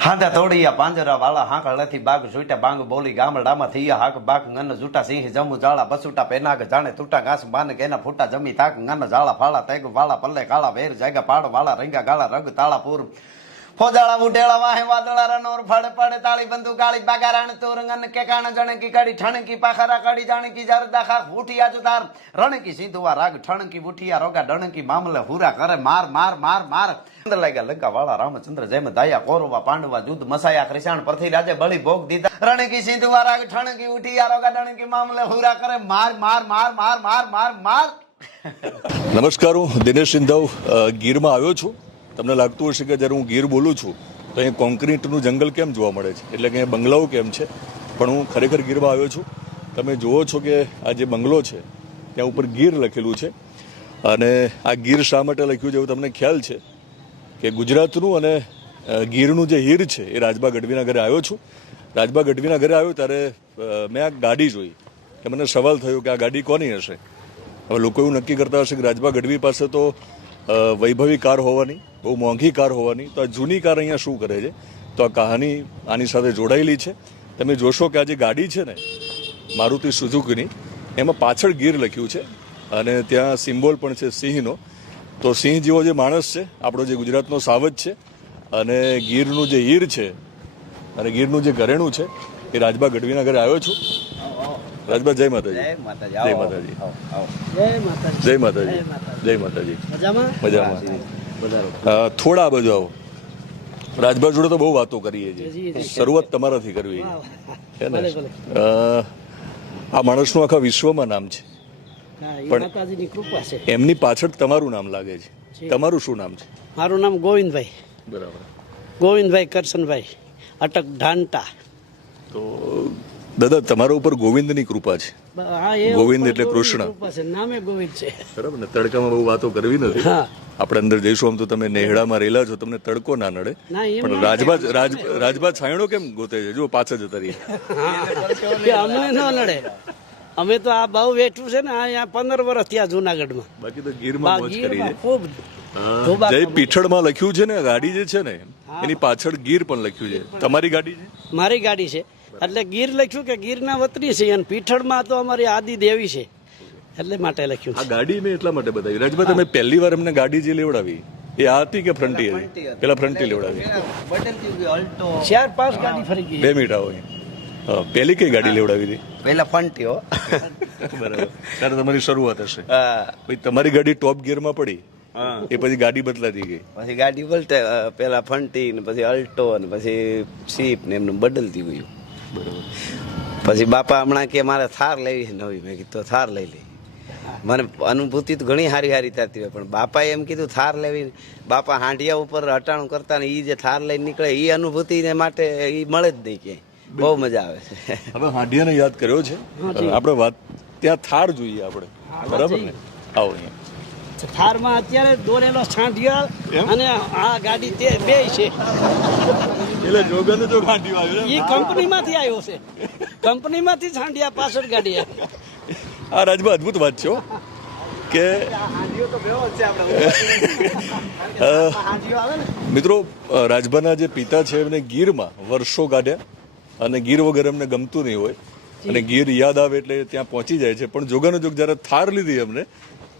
હાંડા તોડિયા પાંજરા વાળા હાંકળથી બાગ જોઈટા બાંગ બોલી ગામડામાં થયા હાક બાક ngન જૂટા સિંહ જમુ જાળા બસુટા પેનાગ જાણે તૂટા ઘાસ બાન કેના ફૂટા જમી તાક ngન જાળા ફાળા તેગ વાળા પલ્લે કાળા વેર જાયગા પાડ વાળા રંગા ગાળા રગ તાળાપુર ફોજાળા ઉટેળા વાહે વાદળા રનોર ફાડે પાડે તાળી બંદુ ગાળી બાગારાણ તોર ngન કે કાણ જણકી કાડી ઠણકી પાખરા કાડી જાણકી જરદા ખા ફૂટિયા જુતાર રણકી સિંધુવા રાગ ઠણકી ઉઠિયા રોગા ડણકી મામલે હુરા કરે માર માર માર માર અંદર લાગ્યા લંકા વાળા રામચંદ્ર જેમ દયા કૌરવા પાંડવા યુદ્ધ મસાયા કૃષ્ણ પરથી રાજે બળી ભોગ દીધા રણકી સિંધુવા રાગ ઠણકી ઉઠિયા રોગા ડણકી મામલે હુરા કરે માર માર માર માર માર માર માર નમસ્કાર, હું દિનેશ સિંધવ ગીરમાં આવ્યો છું. તમને લાગતું હશે કે જ્યારે હું ગીર બોલું છું તો અહીં કોન્ક્રીટનું જંગલ કેમ જોવા મળે છે, એટલે કે અહીંયા બંગલાઓ કેમ છે, પણ હું ખરેખર ગીરમાં આવ્યો છું. તમે જુઓ છો કે આ જે બંગલો છે ત્યાં ઉપર ગીર લખેલું છે. અને આ ગીર શા માટે લખ્યું છે એવું તમને ખ્યાલ છે કે ગુજરાતનું અને ગીરનું જે હીર છે એ રાજબા ગઢવીના ઘરે આવ્યો છું. રાજબા ગઢવીના ઘરે આવ્યો ત્યારે મેં આ ગાડી જોઈ કે મને સવાલ થયો કે આ ગાડી કોની હશે. હવે લોકો એવું નક્કી કરતા હશે કે રાજબા ગઢવી પાસે તો વૈભવી કાર હોવાની, બહુ મોંઘી કાર હોવાની, તો આ જૂની કાર અહીંયા શું કરે છે? તો આ કહાની આની સાથે જોડાયેલી છે. તમે જોશો કે આ જે ગાડી છે ને મારુતિ સુઝુકીની, એમાં પાછળ ગીર લખ્યું છે અને ત્યાં સિમ્બોલ પણ છે સિંહનો. તો સિંહ જેવો જે માણસ છે આપણો જે ગુજરાતનો સાવજ છે અને ગીરનું જે હીર છે અને ગીરનું જે ઘરેણું છે એ રાજબા ગઢવીના ઘરે આવ્યો છું. રાજબા જય માતાજી. જય માતાજી. જય માતાજી. જય માતાજી. મજામાં. થોડા બાજુ આવો. રાજબા જોડે તો બહુ વાતો કરીએ છીએ, શરૂઆત તમારાથી કરવી છે ને. આ માણસનું આખા વિશ્વમાં નામ છે, પણ એમની પાછળ તમારું નામ લાગે છે. તમારું શું નામ છે? મારું નામ ગોવિંદભાઈ. બરાબર. ગોવિંદભાઈ કરશનભાઈ અટક ઢાંટા. તો દાદા તમારા ઉપર ગોવિંદની કૃપા છે. ગોવિંદ એટલે કૃષ્ણ. નામે ગોવિંદ છે. બરાબર ને. તડકામાં બહુ વાતો કરવી નથી. આપણે અંદર જઈશું. આમ તો તમે નેહડામાં રહેલા છો, તમને તડકો ના નડે, પણ રાજબા છાંયડો કેમ ગોતે છે? જો પાછળ જતા રહીએ. અમને ન નડે. અમે તો આ બહુ વેઠું છે ને, અહીંયા 15 વર્ષ થયા જુનાગઢમાં. બાકી તો ગીરમાં મોજ કરી છે. ખૂબ જય પીઠળમાં લખ્યું છે ને, ગાડી જે છે ને એની પાછળ ગીર પણ લખ્યું છે. તમારી ગાડી છે? મારી ગાડી છે એટલે ગીર લખ્યું કે ગીરના વતની છે, અને પીઠળમાં તો અમારી આદિ દેવી છે એટલે માટે લખ્યું. આ ગાડી મેં એટલા માટે બતાવી. રાજભા, તમે પહેલી વાર અમને ગાડી જે લેવડાવી એ આ હતી કે ફ્રન્ટી હતી? પેલા ફ્રન્ટી લેવડાવી. 4-5 ગાડી ફરી ગઈ. 2 મિનિટ આવો. પહેલી કઈ ગાડી લેવડાવી હતી? પેલા ફંટી હો. બરાબર. ત્યારે તમારી શરૂઆત હશે. પછી તમારી ગાડી ટોપ ગિયરમાં પડી, એ પછી ગાડી બદલાતી ગઈ. પછી ગાડી બદલતા પેલા ફંટી ને પછી અલ્ટો ને પછી સીપ ને એમનું બદલતી ગયું. પછી બાપા હમણાં કે મારે થાર લેવી છે નવી. મેં કીધું થાર લઈ લે. મને અનુભૂતિ તો ઘણી સારી સારી થતી હોય, પણ બાપાએ એમ કીધું થાર લેવી. બાપા હાંડિયા ઉપર હટાણું કરતા ને એ જે થાર લઈને નીકળે એ અનુભૂતિ માટે એ મળે જ નહીં ક્યાંય. બહુ મજા આવે છે. હવે હાંડિયાને યાદ કર્યો છે આપણે વાત. ત્યાં થાર જોઈએ આપણે, બરાબર ને? આવો અહીંયા. થારમાં અત્યારે દોરેલો છાંઢિયો અને આ ગાડી તે બે છે. એટલે જોગન જો ગાંઠિયો આવ્યો એ કંપનીમાંથી આવ્યો છે. કંપનીમાંથી છાંઢિયા પાછળ ગાડી આવી. આ રાજબા અદભુત વાત છે કે મિત્રો, રાજભાના જે પિતા છે એમને ગીરમાં વર્ષો કાઢ્યા અને ગીર વગર એમને ગમતું નહીં હોય અને ગીર યાદ આવે એટલે ત્યાં પહોંચી જાય છે. પણ જોગાનો જોગ જ્યારે થાર લીધી એમને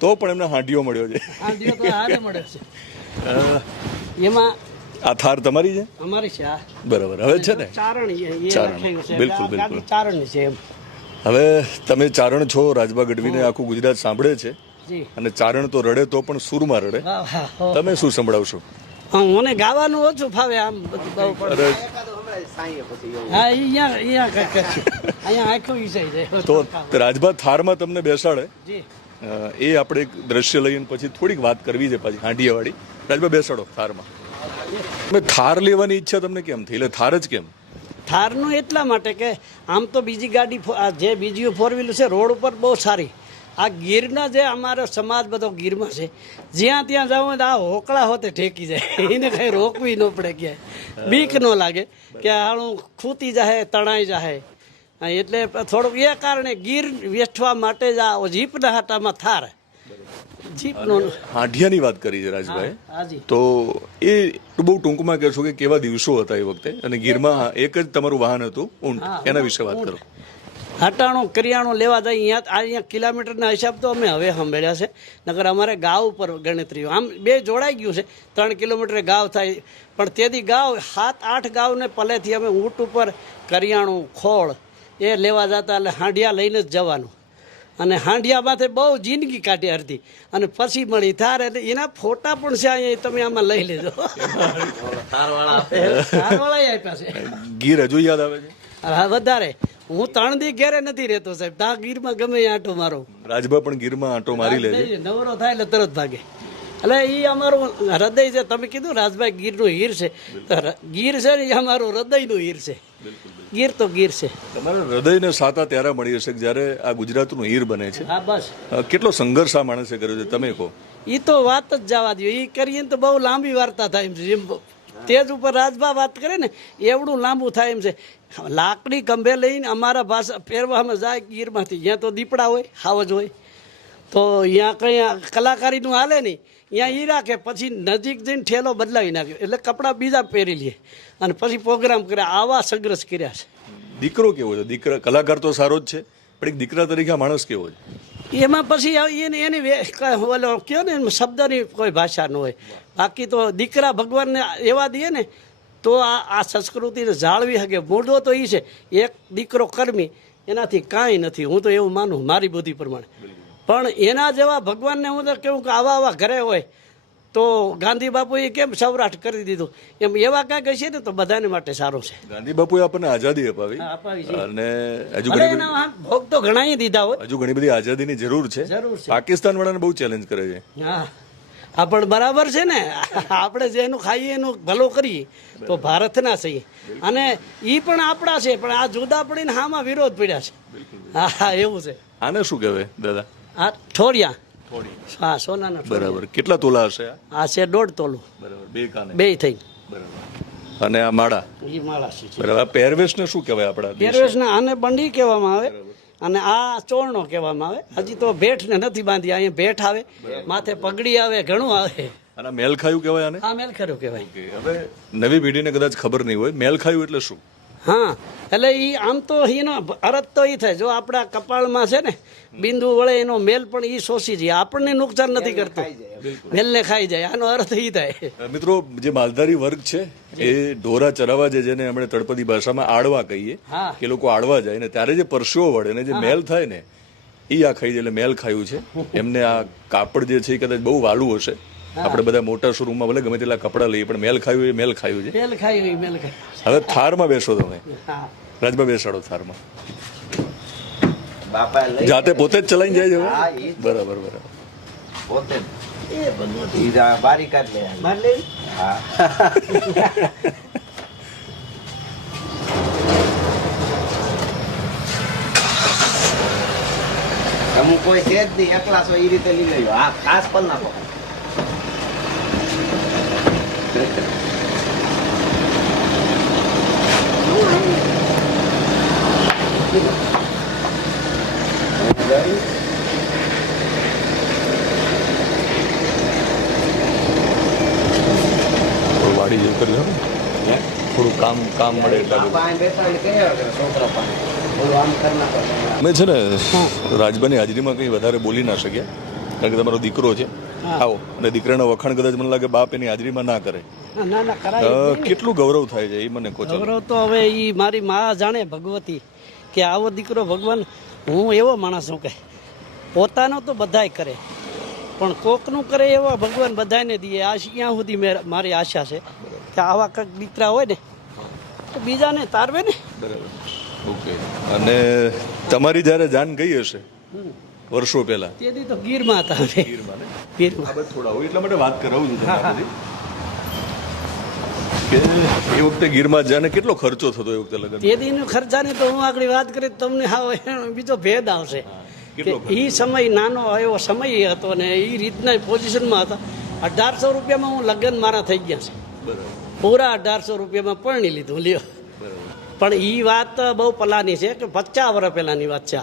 તો પણ એમને હાંડિયો મળ્યો છે. એમાં આ થાર તમારી છે? અમારી છે. બરાબર. હવે છે ને ચારણ. બિલકુલ બિલકુલ ચારણ છે. હવે તમે ચારણ છો. રાજબા ગઢવીને આખું ગુજરાત સાંભળે છે અને ચારણ તો રડે તો પણ સૂરમાં રડે. તમે શું સંભળાવશો? મને ગાવાનું ઓછું ફાવે. આમ તો રાજબા થારમાં તમને બેસાડે એ આપણે એક દ્રશ્ય લઈને પછી થોડીક વાત કરવી છે પાછી હાંડિયાવાળી. રાજબા બેસાડો થારમાં. થાર લેવાની ઈચ્છા તમને કેમ થઈ? એટલે થાર જ કેમ? થારનું એટલા માટે કે આમ તો બીજી ગાડી જે બીજી 4 વ્હીલર છે રોડ ઉપર બહુ સારી. આ ગીરના જે અમારો સમાજ બધો ગીરમાં છે, જ્યાં ત્યાં જાવ આ હોકળા હોતે ઠેકી જાય. એને કઈ રોકવી ન પડે, ક્યાંય બીક ન લાગે કે હાલું ખૂતી જાય તણાઈ જાય. એટલે થોડુંક એ કારણે ગીર વેઠવા માટે જ આ જીપના હાટામાં થાર જીપનો હાંડિયાની વાત કરી છે રાજભાઈ, હાજી તો એ બહુ ટૂંકમાં કહેશો કે કેવા દિવસો હતા એ વખતે, અને ગીરમાં એક જ તમારું વાહન હતું ઊંટ, એના વિશે વાત કરો. હટાણું કરિયાણું લેવા જાય અહીંયા કિલોમીટરના હિસાબ તો અમે હવે સાંભળ્યા છે, નકર અમારે ગાવ ઉપર ગણતરી આમ બે જોડાઈ ગયું છે, 3 કિલોમીટરે ગાવ થાય, પણ તેથી ગાવ 7-8 ગાવને પલેથી અમે ઊંટ ઉપર કરિયાણું ખોળ એ લેવા જતા, એટલે હાંડિયા લઈને જ જવાનું, અને હાંડિયામાંથી બહુ જિંદગી કાઢી અડધી, અને પછી મળી થાર, એટલે એના ફોટા પણ છે અહીંયા, તમે આમાં લઈ લેજો. તારવાળા આપ્યા છે. ગીર હજુ યાદ આવે છે? હા વધારે. હું 3 દી ઘેરે નથી રહેતો સાહેબ, તા ગીરમાં ગમે એ આંટો મારો. રાજભા પણ ગીરમાં આંટો મારી લે છે. નવરો થાય એટલે તરત ભાગે. એટલે એ અમારું હૃદય છે. તમે કીધું રાજભાઈ ગીરનું હીર છે, તો ગીર છે ને એ અમારું હૃદયનું હીર છે. ગીર તો ગીર છે. તમારા હૃદયને સાતા ત્યારે મળી હશે કે જ્યારે આ ગુજરાતનું હીર બને છે. હા બસ. કેટલો સંઘર્ષ આ માણસે કર્યો છે, તમે કહો. એ તો વાત જ જવા દો, એ કરીએ ને તો બહુ લાંબી વાર્તા થાય એમ છે. જેમ તેજ ઉપર રાજભા વાત કરે ને એવડું લાંબુ થાય એમ છે. લાકડી કંભે લઈને અમારા ભાષા પહેરવામાં જાય ગીરમાંથી, જ્યાં તો દીપડા હોય, હાવજ હોય, તો ત્યાં કંઈ કલાકારીનું હાલે નહીં, ત્યાં એ રાખે, પછી નજીક જઈને ઠેલો બદલાવી નાખ્યો, એટલે કપડાં બીજા પહેરી લે અને પછી પ્રોગ્રામ કર્યા. આવા સંઘર્ષ કર્યા છે. દીકરો કેવો છે? દીકરા કલાકાર તો સારો જ છે, પણ એક દીકરા તરીકે આ માણસ કેવો છે? એમાં પછી એની ઓલો કયો ને શબ્દની કોઈ ભાષા ન હોય. બાકી તો દીકરા ભગવાનને એવા દે ને તો આ સંસ્કૃતિને જાળવી શકે. મૂળો તો એ છે, એક દીકરો કર્મી એનાથી કાંઈ નથી, હું તો એવું માનું મારી બુદ્ધિ પ્રમાણે. પણ એના જેવા ભગવાનને હું તો કહું કે આવા ઘરે હોય તો ગાંધી બાપુએ કેમ સૌરાષ્ટ્ર કરી દીધું, એમ એવા કાંઈક હશે ને તો બધાને માટે સારું છે. ગાંધી બાપુએ આપણને આઝાદી અપાવી, અને ભોગ તો ઘણા દીધા હોય, હજુ ઘણી બધી આઝાદીની જરૂર છે. પાકિસ્તાન વાળાને બહુ ચેલેન્જ કરે છે. હા પણ બરાબર છે ને, આપણે જેનું ખાઈએ એનું ભલો કરીએ તો ભારતના છીએ, અને એ પણ આપણા છે, પણ આ જુદા પડીને હામાં વિરોધ પડ્યા છે. હા એવું છે. આને શું કહેવાય દાદા? આ ઠોરિયા. હા સોનાના. બરાબર. કેટલા તોલા હશે આ છે 1.5 તોલું. બરાબર. બે કાને. બે થઈ. બરાબર. અને આ માળા. એ માળા છે. બરાબર. પહેરવેશને શું કહેવાય આપણા? પહેરવેશને આને બંડી કહેવામાં આવે, અને આ ચોળનો કહેવામાં આવે. હજી તો ભેટ ને નથી બાંધી, અહીંયા ભેટ આવે, માથે પગડી આવે, ઘણું આવે. અને મેલખાયું કહેવાય આને? હા મેલખાયું કહેવાય. હવે નવી પેઢીને કદાચ ખબર નહીં હોય, મેલખાયું એટલે શું? હા એટલે એ આમ તો એનો અર્થ તો એ થાય, જો આપણા કપાળમાં છે ને બિંદુ વળે એનો મેલ પણ એ શોષી જાય, આપણને નુકસાન નથી કરતું, મેલને ખાઈ જાય. આનો અર્થ એ થાય. મિત્રો, જે માલધારી વર્ગ છે એ ઢોરા ચરાવવા જાય, જેને આપણે તળપદી ભાષામાં આડવા કહીએ, કે લોકો આડવા જાય ને ત્યારે જે પરસેવો વળે ને જે મેલ થાય ને એ આ ખાઈ જાય, એટલે મેલ ખાયું છે. એમને આ કાપડ જે છે એ કદાચ બહુ વાલું હશે. આપણે બધા મોટા શોરૂમમાં ભલે ગમે તેટલા કપડાં લઈએ, પણ મેલ ખાયું એ મેલ ખાયું છે. મેલ ખાયું મેલ ખાયું. હવે થારમાં બેસો તમે, રાજમાં બેસાડો થારમાં. જાતે પોતે જ ચલાવીને જાય છે. બરાબર બરાબર. પોતે બારી કાઢ લે. હા અમુક કોઈ છે જ નહીં, એકલા છો એ રીતે લઈ લેજો. હા ખાસ પણ નાખો. વાડી જેવું કરી લો, થોડું કામ મળે એટલે. અમે છે ને રાજબાની હાજરીમાં કંઈ વધારે બોલી ના શક્યા, કારણ કે તમારો દીકરો છે. આવો, અને દીકરાના વખાણ કદાચ મને લાગે બાપ એની હાજરીમાં ના કરે. ના ના કરાય. કેટલું ગૌરવ થાય છે એ મને કહો. ગૌરવ તો હવે એ મારી મા જાણે ભગવતી, કે આવો દીકરો ભગવાન. હું એવો માણસ છું કે પોતાનો તો બધાય કરે, પણ કોકનું કરે એવા ભગવાન બધાને દે. આ ત્યાં સુધી મારી આશા છે કે આવા કંઈક દીકરા હોય ને તો બીજાને તારવે ને. બરાબર. ઓકે. અને તમારી જ્યારે જાન ગઈ હશે વર્ષો પહેલા, તેથી તો ગીરમાં હતા. ગીરમાં થોડા હોય એટલા માટે વાત કરાવું છું તમને કે એ વખતે ગીરમાં જાને કેટલો ખર્ચો થતો એ વખતે લગ્ન? તેદીનો ખર્ચાની તો હું આગળ વાત કરી તમને બીજો ભેદ આવશે. એ સમય નાનો એવો સમય હતો ને એ રીતના પોઝિશનમાં હતા. 1800 રૂપિયામાં હું લગ્ન મારા થઈ ગયા છે. પૂરા 1800 રૂપિયામાં પરણી લીધું લ્યો. પણ એ વાત બહુ પલાની છે, કે 50 વર્ષ પહેલાની વાત છે.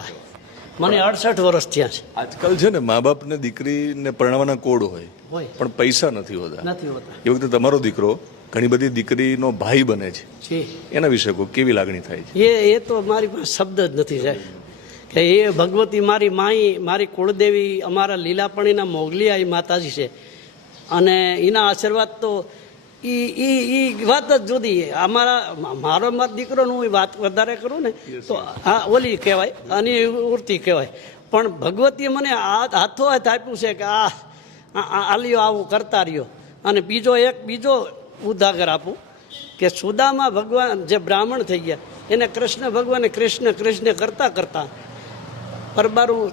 મને 68 વર્ષ થયા છે. આજકાલ છે ને મા બાપને દીકરીને પરણાવવાના કોડ હોય હોય પણ પૈસા નથી હોતા. નથી હોતા એ વખતે તમારો દીકરો ઘણી બધી દીકરીનો ભાઈ બને છે, છે. એના વિશે કોઈ કેવી લાગણી થાય છે? એ તો મારી પાસે શબ્દ જ નથી સાહેબ કે એ ભગવતી મારી માઈ, મારી કુળદેવી, અમારા લીલાપણીના મોગલી આઈ માતાજી છે અને એના આશીર્વાદ તો ઈ વાત જ જુદી. મારો મત દીકરોનું હું વાત વધારે કરું ને તો હા ઓલી કહેવાય અને ઉર્તી કહેવાય, પણ ભગવતીએ મને હાથો હાથ આપ્યું છે કે આલિયો આવું કરતા રહ્યો. અને બીજો ઉદાગર આપું કે સુદામા ભગવાન જે બ્રાહ્મણ થઈ ગયા એને કૃષ્ણ ભગવાને કૃષ્ણ કૃષ્ણ કરતા કરતા પરબારું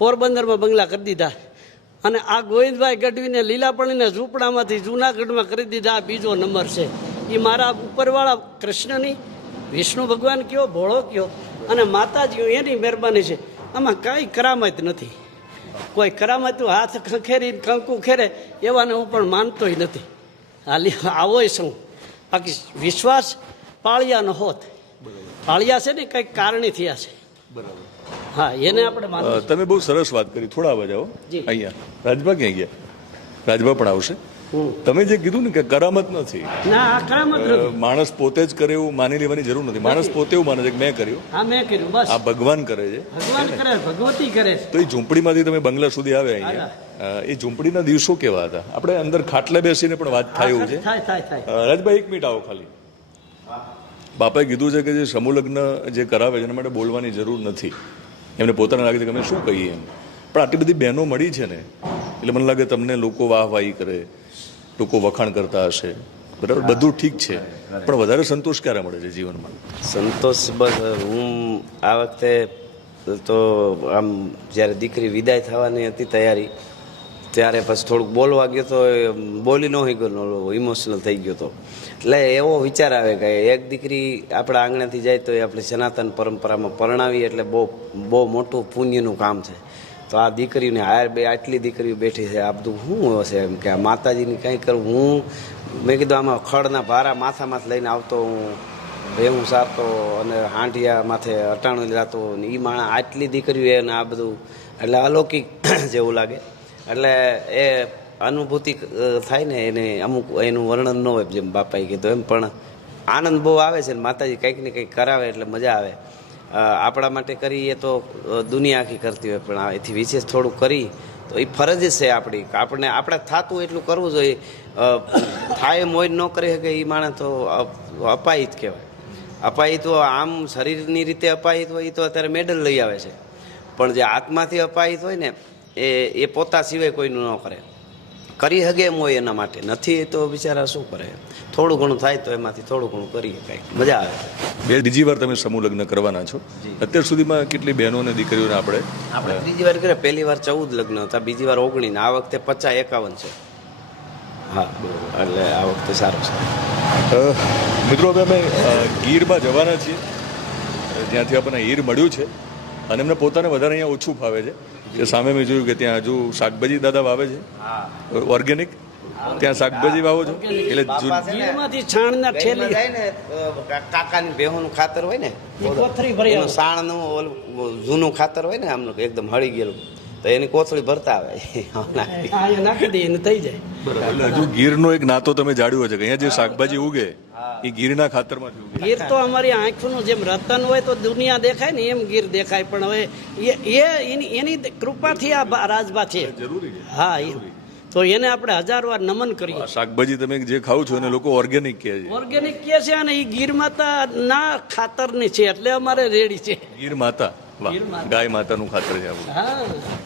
પોરબંદરમાં બંગલા કરી દીધા અને આ ગોવિંદભાઈ ગઢવીને લીલાપણીને ઝૂંપડામાંથી જૂનાગઢમાં કરી દીધા. આ બીજો નંબર છે. એ મારા ઉપરવાળા કૃષ્ણની, વિષ્ણુ ભગવાન કયો, ભોળો કયો અને માતાજી એની મહેરબાની છે. આમાં કાંઈ કરામત નથી. કોઈ કરામત હાથ ખંખેરી કંકુ ખેરે એવાને હું પણ માનતોય નથી. હાલી આવોય શું, બાકી વિશ્વાસ પાળિયાનો હોત. પાળિયા છે ને કંઈક કારણે થયા છે. બરાબર. હા, એને આપણે માનવું. તમે બહુ સરસ વાત કરી. થોડા અવાજ આવો જી. અહીંયા. રાજભા ક્યાં ગયા? રાજભા પણ આવશે. તમે જે કીધું ને કે કરામત નથી, ના આ કરામત નથી. માણસ પોતે જ કરે એવું માની લેવાની જરૂર નથી. માણસ પોતે એવું માને છે કે મેં કર્યું, હા મેં કર્યું, બસ. આ ભગવાન કરે છે. ભગવાન કરે, ભગવતી કરે છે. તો એ ઝૂંપડીમાંથી તમે બંગલા સુધી આવ્યા અહીંયા, એ ઝૂંપડીના દિવસો કેવા હતા? આપણે અંદર ખાટલે બેસીને પણ વાત થાય એવું છે. થાય. રાજભાઈ એક મિનિટ આવો ખાલી. બાપાએ કીધું છે કે જે સમૂહ લગ્ન જે કરાવે છે એના માટે બોલવાની જરૂર નથી. એમને પોતાને લાગે છે કે અમે શું કહીએ એમ, પણ આટલી બધી બહેનો મળી છે ને એટલે મને લાગે તમને લોકો વાહવાહી કરે, લોકો વખાણ કરતા હશે, બરાબર, બધું ઠીક છે, પણ વધારે સંતોષ ક્યારે મળે છે જીવનમાં? સંતોષ બસ હું આ વખતે તો આમ જ્યારે દીકરી વિદાય થવાની હતી તૈયારી ત્યારે પછી થોડુંક બોલવા ગયો તો બોલી ન હોય ગયો, ઇમોશનલ થઈ ગયો તો. એટલે એવો વિચાર આવે કે એક દીકરી આપણા આંગણેથી જાય તો એ આપણી સનાતન પરંપરામાં પરણાવી એટલે બહુ મોટું પુણ્યનું કામ છે. તો આ દીકરીને હાર આટલી દીકરીઓ બેઠી છે, આ બધું શું હશે એમ કે આ માતાજીને કંઈ કરવું. મેં કીધું આમાં ખડના ભારા માથામાં લઈને આવતો હું, ભેહું સારતો અને હાંડિયા માથે અટાણું લાતો ને એ માણસ આટલી દીકરીઓ એને આ બધું એટલે અલૌકિક જેવું લાગે. એટલે એ અનુભૂતિ થાય ને એને અમુક એનું વર્ણન ન હોય, જેમ બાપાએ કીધું એમ. પણ આનંદ બહુ આવે છે ને માતાજી કંઈક ને કંઈક કરાવે એટલે મજા આવે. આપણા માટે કરી એ તો દુનિયા આખી કરતી હોય, પણ એથી વિશેષ થોડું કરી તો એ ફરજ જ છે આપણી. આપણે થતું એટલું કરવું જોઈએ. થાય મોજ ન કરી શકે એ માણસ તો અપાહિત કહેવાય. અપાહિત આમ શરીરની રીતે અપાહિત હોય એ તો અત્યારે મેડલ લઈ આવે છે, પણ જે આત્માથી અપાહિત હોય ને એ પોતા સિવાય કોઈનું ન કરે. કરી શકે એમ હોય એના માટે, નથી તો બિચારા શું કરે. થોડું ઘણું થાય તો એમાંથી થોડું ઘણું કરીએ, કંઈક મજા આવે. બીજી વાર તમે સમૂહ લગ્ન કરવાના છો. અત્યાર સુધીમાં કેટલી બહેનો અને દીકરીઓને આપણે ત્રીજી વાર કરીએ. પહેલી વાર 14 લગ્ન હતા, બીજી વાર 19, આ વખતે 50-51 છે. હા, એટલે આ વખતે સારું છે. મિત્રો હવે અમે ગીરમાં જવાના છીએ, જ્યાંથી આપણને હીર મળ્યું છે અને એમને પોતાને વધારે અહીંયા ઓછું ફાવે છે. કે સામે મેં જોયું કે ત્યાં હજુ શાકભાજી દાદા વાવે છે, ઓર્ગેનિક. ત્યાં શાકભાજી વાવો છો એટલે ગીરમાંથી છાણના ઠેલી કાકાની બેહોનું ખાતર હોય ને, કોથળી ભરી આવે. સાણનું ઓલું જૂનું ખાતર હોય ને આમનું એકદમ હળી ગયેલું, તો એની કોથળી ભરતા આવે. અહીંયા નાખી દઈએ ને થઈ જાય. એટલે હજુ ગીરનો એક નાતો તમે જાળ્યો છે કે અહીંયા જે શાકભાજી ઉગે એ ગીરના ખાતરમાં જ ઉગે. ગીર તો અમારી આંખનું જેમ રતન હોય તો દુનિયા દેખાય ને એમ ગીર દેખાય, પણ હવે એની કૃપાથી આ રાજભા છે. હા, તો એને આપણે 1000 વાર નમન કરીએ. શાકભાજી તમે જે ખાવ છો એને લોકો ઓર્ગેનિક કહે છે. ઓર્ગેનિક કહે છે અને એ ગીર માતા ના ખાતરની છે એટલે અમારે રેડી છે. ગીર માતા, વાહ, ગાય માતાનું ખાતર છે આપણું. હા,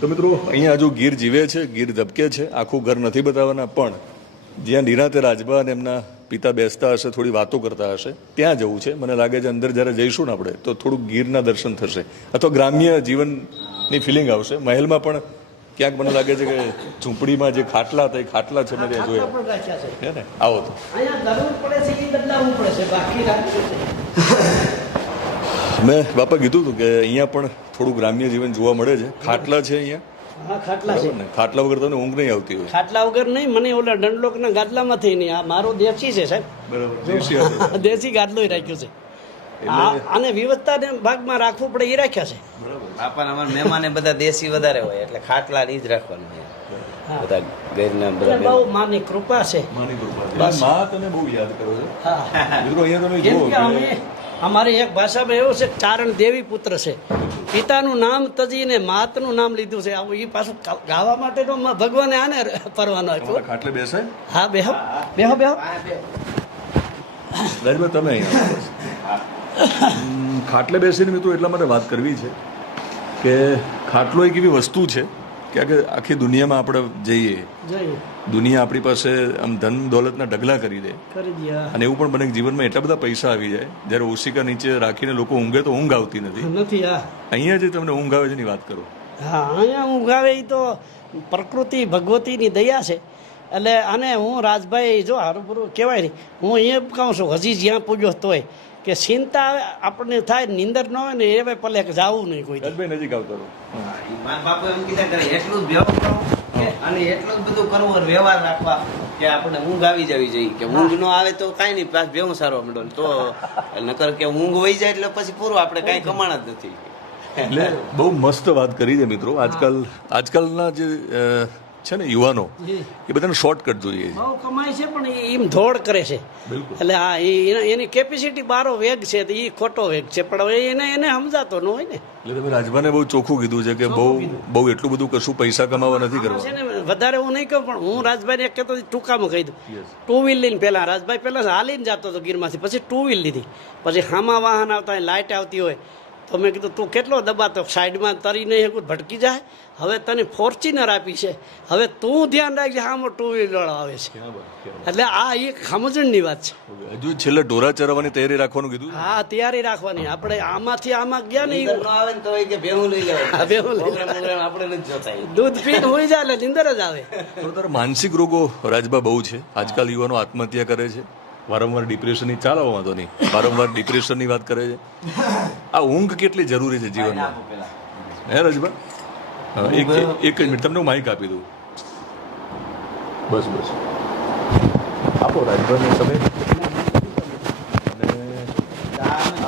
તો મિત્રો અહીંયા હજુ ગીર જીવે છે, ગીર ધબકે છે. આખું ઘર નથી બતાવવાના, પણ જ્યાં નિરાતે રાજભા અને એમના પિતા બેસતા હશે, થોડી વાતો કરતા હશે, ત્યાં જવું છે. મને લાગે છે અંદર જ્યારે જઈશું ને આપણે તો થોડુંક ગીરના દર્શન થશે અથવા ગ્રામ્ય જીવનની ફિલિંગ આવશે. મહેલમાં પણ ક્યાંક મને લાગે છે કે ઝૂંપડીમાં જે ખાટલા હતા એ ખાટલા છે મેં ત્યાં જોયા છે ને. આવો તો અહીંયા જરૂર પડે છે એ બદલાવવું પડે છે, બાકી રાખવું. મેં બાપા કીધું હતું કે અહીંયા પણ થોડું ગ્રામ્ય જીવન જોવા મળે છે. ખાટલા છે અહીંયા. હા, ખાટલા છે. ખાટલા વગર તમને ઊંઘ નહીં આવતી હોય? ખાટલા વગર નહીં, મને ઓલા દંડલોકના ગાદલામાંથી નહીં. આ મારો દેશી છે સાહેબ, બરાબર, દેશી ગાદલો રાખ્યો છે. અને વિવિધતાને ભાગમાં રાખવું પડે એ રાખ્યા છે. આપણને અમારા મહેમાને બધા દેશી વધારે હોય એટલે ખાટલા ની જ રાખવાનું હોય. બધા ગેરના એટલે બધા બહુ માની કૃપા છે. માની કૃપા છે. માં તને બહુ યાદ કરો છો હા. મિત્રો. અહીંયા તમે કેમ જુઓ કે કે અમારી એક ભાષામાં એવું છે કે ચારણ દેવી પુત્ર છે. પિતાનું નામ તજીને માતનું નામ લીધું છે. આવું એ પાછું ગાવા માટે તો ભગવાને આને પરવાનો આપ્યો. તમારા ખાટલે બેસાય. હા, બેહો બેહો બેહો. રાજભાઈ તમે અહીંયા ખાટલે બેસીને મિત્રો એટલા માટે વાત કરવી છે કે ખાટલો એક એવી વસ્તુ છે કે આખી દુનિયામાં આપણે જઈએ, જોઈએ દુનિયા આપણી પાસે આમ ધન દોલતના ઢગલા કરી દે, કરી દઈએ. અને એવું પણ બને કે જીવનમાં એટલા બધા પૈસા આવી જાય જ્યારે ઓશિકા નીચે રાખીને લોકો ઊંઘે તો ઊંઘ આવતી નથી. નથી. હા અહીંયા જે તમને ઊંઘ આવે છે એની વાત કરો. હા, અહીંયા ઊંઘ આવે એ તો પ્રકૃતિ ભગવતીની દયા છે. એટલે અને હું રાજભાઈ જો હારું પૂરું કહેવાય નહીં, હું એ કહું છું હજી જ્યાં પૂજ્યો તોય કે ચિંતા આપણને થાય, નીંદર ન હોય ને એ પલે કે જવું નહીં કોઈ દી. રાજભાઈ નજીક આવતો રહો. મારા બાપુ એમ કીધા કરે એટલું જ વ્યવહાર કરો કે અને એટલું જ બધું કરવું, વ્યવહાર રાખવા કે આપણને ઊંઘ આવી જવી જોઈએ. કે ઊંઘ ન આવે તો કાંઈ નહીં, પાછ ભેવું સારવા માંડો ને તો નકર કે ઊંઘ વહી જાય એટલે પછી પૂરું આપણે કાંઈ કમાણ જ નથી. એટલે બહુ મસ્ત વાત કરી છે મિત્રો. આજકાલના જે છે ને યુવાનો, એ બધાને શોર્ટકટ જોઈએ છે. બહુ કમાય છે પણ એ એમ ધોડ કરે છે. બિલકુલ. એટલે હા, એની કેપેસિટી બારો વેગ છે તો એ ખોટો વેગ છે, પણ હવે એને સમજાતો ન હોય ને. એટલે તમે રાજભાને બહુ ચોખ્ખું કીધું છે કે બહુ એટલું બધું કશું પૈસા કમાવા નથી છે કરવા. ને વધારે હું નહીં કહું, પણ હું રાજભાઈને એક કહેતો ટૂંકામાં કહી દઉં. ટુ વ્હીલ લઈને પહેલા રાજભાઈ પહેલા હાલીને જતો હતો ગીરમાંથી, પછી ટુ વ્હીલ લીધી, પછી હામાં વાહન આવતા હોય, લાઇટ આવતી હોય તો મેં કીધું તું કેટલો દબાતો, સાઈડમાં તરી નહીં શકું, ભટકી જાય. હવે તને ફોર્ચ્યુનર આપી છે, હવે તું ધ્યાન રાખજે, આમાં ટુ વ્હીલર આવે છે. એટલે આ એક સમજણની વાત છે. હજુ છેલ્લે ઢોરા ચરાવવાની તૈયારી રાખવાનું કીધું. હા, તૈયારી રાખવાની. આપણે આમાંથી આમાં ગયા ને નીંદર ન આવે ને તો એ કે ભેવું લઈ હા, લેવાનું. ભેવું લઈ પ્રોગ્રામ આપણે નથી જોતા એ. દૂધ પીને હોઈ જાય એટલે નીંદર જ આવે. તારા માનસિક રોગો રાજભા બહુ છે. આજકાલ યુવાનો આત્મહત્યા કરે છે, વારંવાર ડિપ્રેશનની, ચાલો વાંધો નહીં, વારંવાર ડિપ્રેશનની વાત કરે છે. આ ઊંઘ કેટલી જરૂરી છે જીવનમાં, હે રાજભા? હા, એક જ મિનિટ તમને હું માઇક આપી દઉં. બસ આપો રાજભાને તમે.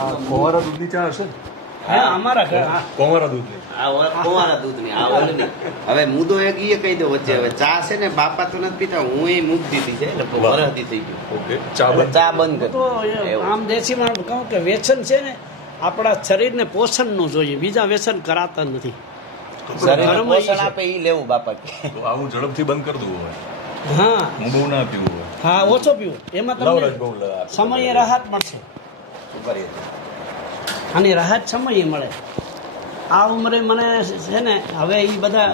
અને ફુવારા દૂધની ચા હશે ને? હા, અમારા ઘર હા. ફુવારા દૂધની. કુંવારા દૂધની આ ઓલી નહીં. હવે મુદ્દો એક એ કહી દો વચ્ચે, હવે ચા છે ને બાપા તો નથી પીતા, હું એ મૂકી દીધી છે એટલે વરહદી થઈ ગયું. ઓકે, ચા બંધ. ચા બંધ તો કરી. આમ દેશીમાં કહું કે વ્યસન છે ને આપણા શરીરને પોષણનું જોઈએ, બીજા વ્યસન કરાતા નથી. શરીરને ધર્મ પોષણ ઈ છે. આપે એ લેવું બાપા કે. તો આવું ઝડપથી બંધ કરી દઉં હવે. હા હું બહુ ના પીવું હવે. હા, ઓછો પીવો, એમાં લાવ તમને રાજભા, હું લાવ. સમયે રાહત મળશે. શું કરીએ? આની રાહત સમયે મળે. આ ઉંમરે મને છે ને હવે એ બધા